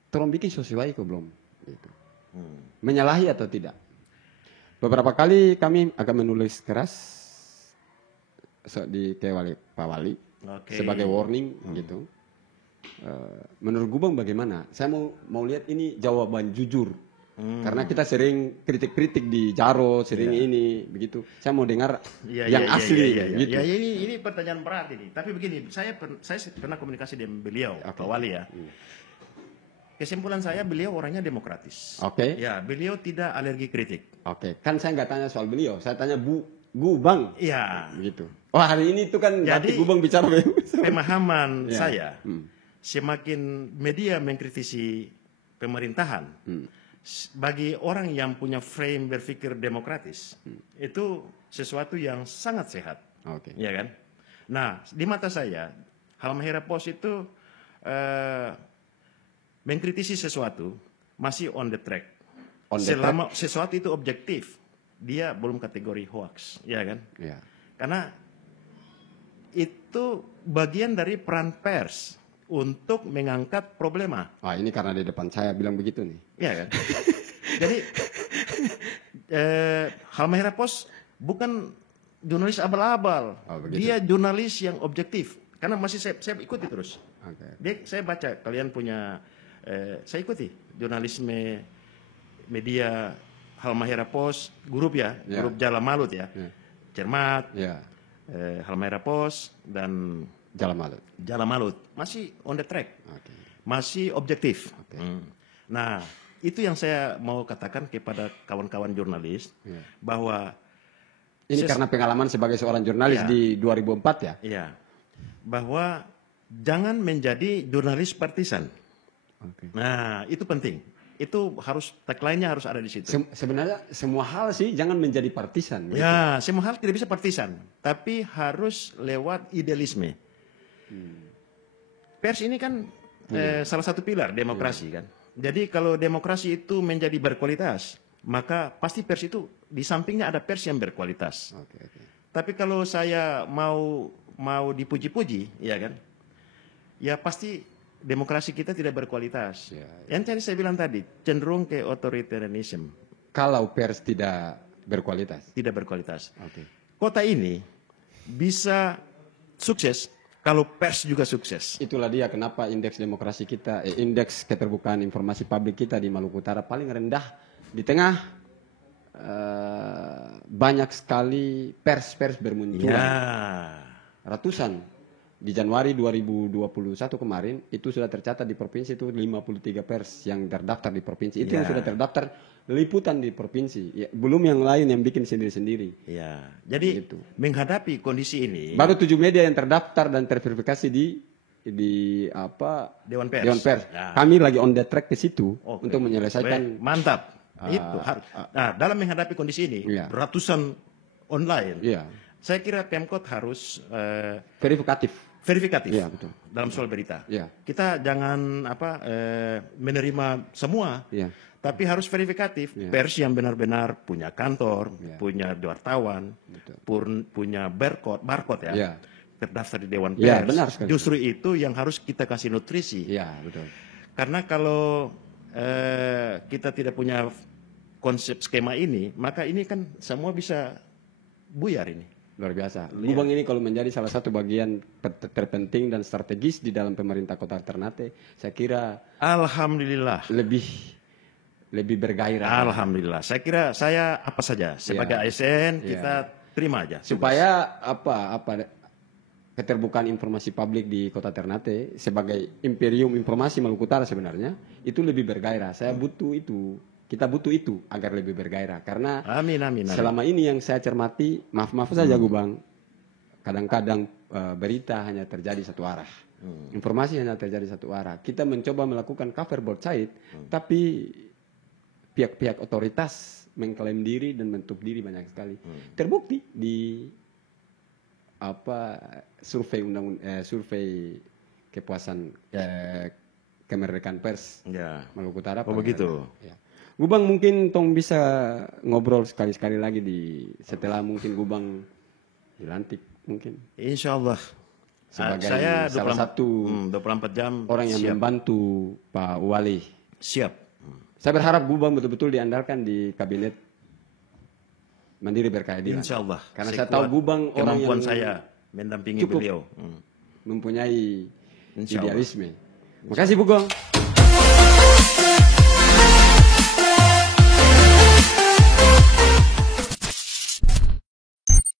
tolong bikin sesuai kok belum? Gitu. Menyalahi atau tidak? Beberapa kali kami agak menulis keras di Pak Wali Oke. sebagai warning gitu. Menurut Gubang bagaimana? Saya mau lihat ini jawaban jujur. Karena kita sering kritik-kritik di Jaro, sering ini begitu. Saya mau dengar yang asli gitu. Ya, ini pertanyaan berat ini. Tapi begini, saya pernah komunikasi dengan beliau, Pak Wali ya. kesimpulan saya beliau orangnya demokratis. Oke. Ya, beliau tidak alergi kritik. Oke, kan saya nggak tanya soal beliau, saya tanya Gubang. Iya. Gitu. Oh, hari ini itu kan Jadi, berarti Gubang bicara pemahaman Ya. saya, semakin media mengkritisi pemerintahan, bagi orang yang punya frame berpikir demokratis, itu sesuatu yang sangat sehat. Oke. Ya kan? Nah, di mata saya, Halmahera Post itu mengkritisi sesuatu masih on the track. On the Selama sesuatu itu objektif, dia belum kategori hoax, ya kan? Ya. Karena itu bagian dari peran pers untuk mengangkat problema, Wah, ini karena di depan saya bilang begitu nih. ya kan? Jadi Halmahera Post bukan jurnalis abal-abal, Oh, begitu. dia jurnalis yang objektif. Karena masih saya ikuti terus. Oke. Saya baca, kalian punya, saya ikuti jurnalisme media Halmahera Post, grup ya, Ya. grup Jala Malut ya, Ya. Cermat, Ya, Halmahera Post dan Jalan Malut. Jala Malut masih on the track, Oke. masih objektif. Oke. Nah, itu yang saya mau katakan kepada kawan-kawan jurnalis Ya. bahwa Ini karena pengalaman sebagai seorang jurnalis Ya. di 2004 ya? ya, bahwa jangan menjadi jurnalis partisan. Oke. Nah, itu penting. Itu harus tagline-nya harus ada di situ. Sebenarnya semua hal sih jangan menjadi partisan. Ya, semua hal tidak bisa partisan, tapi harus lewat idealisme. Pers ini kan salah satu pilar demokrasi kan. Jadi kalau demokrasi itu menjadi berkualitas, maka pasti pers itu di sampingnya ada pers yang berkualitas. Oke, oke. Tapi kalau saya mau dipuji-puji, ya kan? Ya pasti demokrasi kita tidak berkualitas. Ya, Yang tadi saya bilang tadi cenderung ke authoritarianism, Kalau pers tidak berkualitas. tidak berkualitas. Oke. Kota ini bisa sukses kalau pers juga sukses. Itulah dia kenapa indeks demokrasi kita, indeks keterbukaan informasi publik kita di Maluku Utara paling rendah di tengah banyak sekali pers-pers bermunculan. Ya, Ratusan. Di Januari 2021 kemarin itu sudah tercatat di provinsi itu 53 pers yang terdaftar di provinsi. Itu Ya. yang sudah terdaftar liputan di provinsi. Ya, belum yang lain yang bikin sendiri-sendiri. ya. Jadi Gitu. menghadapi kondisi ini, Baru 7 media yang terdaftar dan terverifikasi di apa Dewan Pers. Dewan Pers. Ya. Kami lagi on the track ke situ Oke. untuk menyelesaikan. Baik, mantap. Itu harus. Nah, dalam menghadapi kondisi ini, Iya. ratusan online, Iya, saya kira Pemkot harus verifikatif. verifikatif Iya, betul. dalam soal berita. Iya. Kita jangan menerima semua, Iya. tapi harus verifikatif. Iya. Pers yang benar-benar punya kantor, Iya. punya wartawan, punya barcode ya, Iya. terdaftar di Dewan Iya, Pers. benar sekali. Justru itu yang harus kita kasih nutrisi. Iya, betul. Karena kalau kita tidak punya konsep skema ini, maka ini kan semua bisa buyar ini. Luar biasa. Gubang ini kalau menjadi salah satu bagian terpenting dan strategis di dalam pemerintah Kota Ternate, saya kira Alhamdulillah. lebih bergairah. Alhamdulillah. Saya kira saya apa saja sebagai ASN kita terima aja. Supaya apa keterbukaan informasi publik di Kota Ternate sebagai imperium informasi Maluku Utara sebenarnya itu lebih bergairah. Saya butuh itu. Kita butuh itu agar lebih bergairah karena Amin, amin, amin. selama ini yang saya cermati, maaf saja Gubang, kadang-kadang berita hanya terjadi satu arah, informasi hanya terjadi satu arah. Kita mencoba melakukan cover both side, tapi pihak-pihak otoritas mengklaim diri dan menutup diri banyak sekali. Terbukti di survei kepuasan kemerdekaan pers Ya. Maluku Utara. Oh, begitu. Ya. Gubang mungkin tong bisa ngobrol sekali-sekali lagi setelah mungkin Gubang dilantik mungkin Insya Allah. sebagai Saya salah satu 24 jam orang yang siap. membantu Pak Wali. Siap. Saya berharap Gubang betul-betul diandalkan di kabinet Mandiri Berkeadilan. Insya Allah. Karena saya tahu Gubang orang kemampuan yang saya mendampingi cukup beliau. mempunyai Insya Allah. idealisme. Makasih Bugong.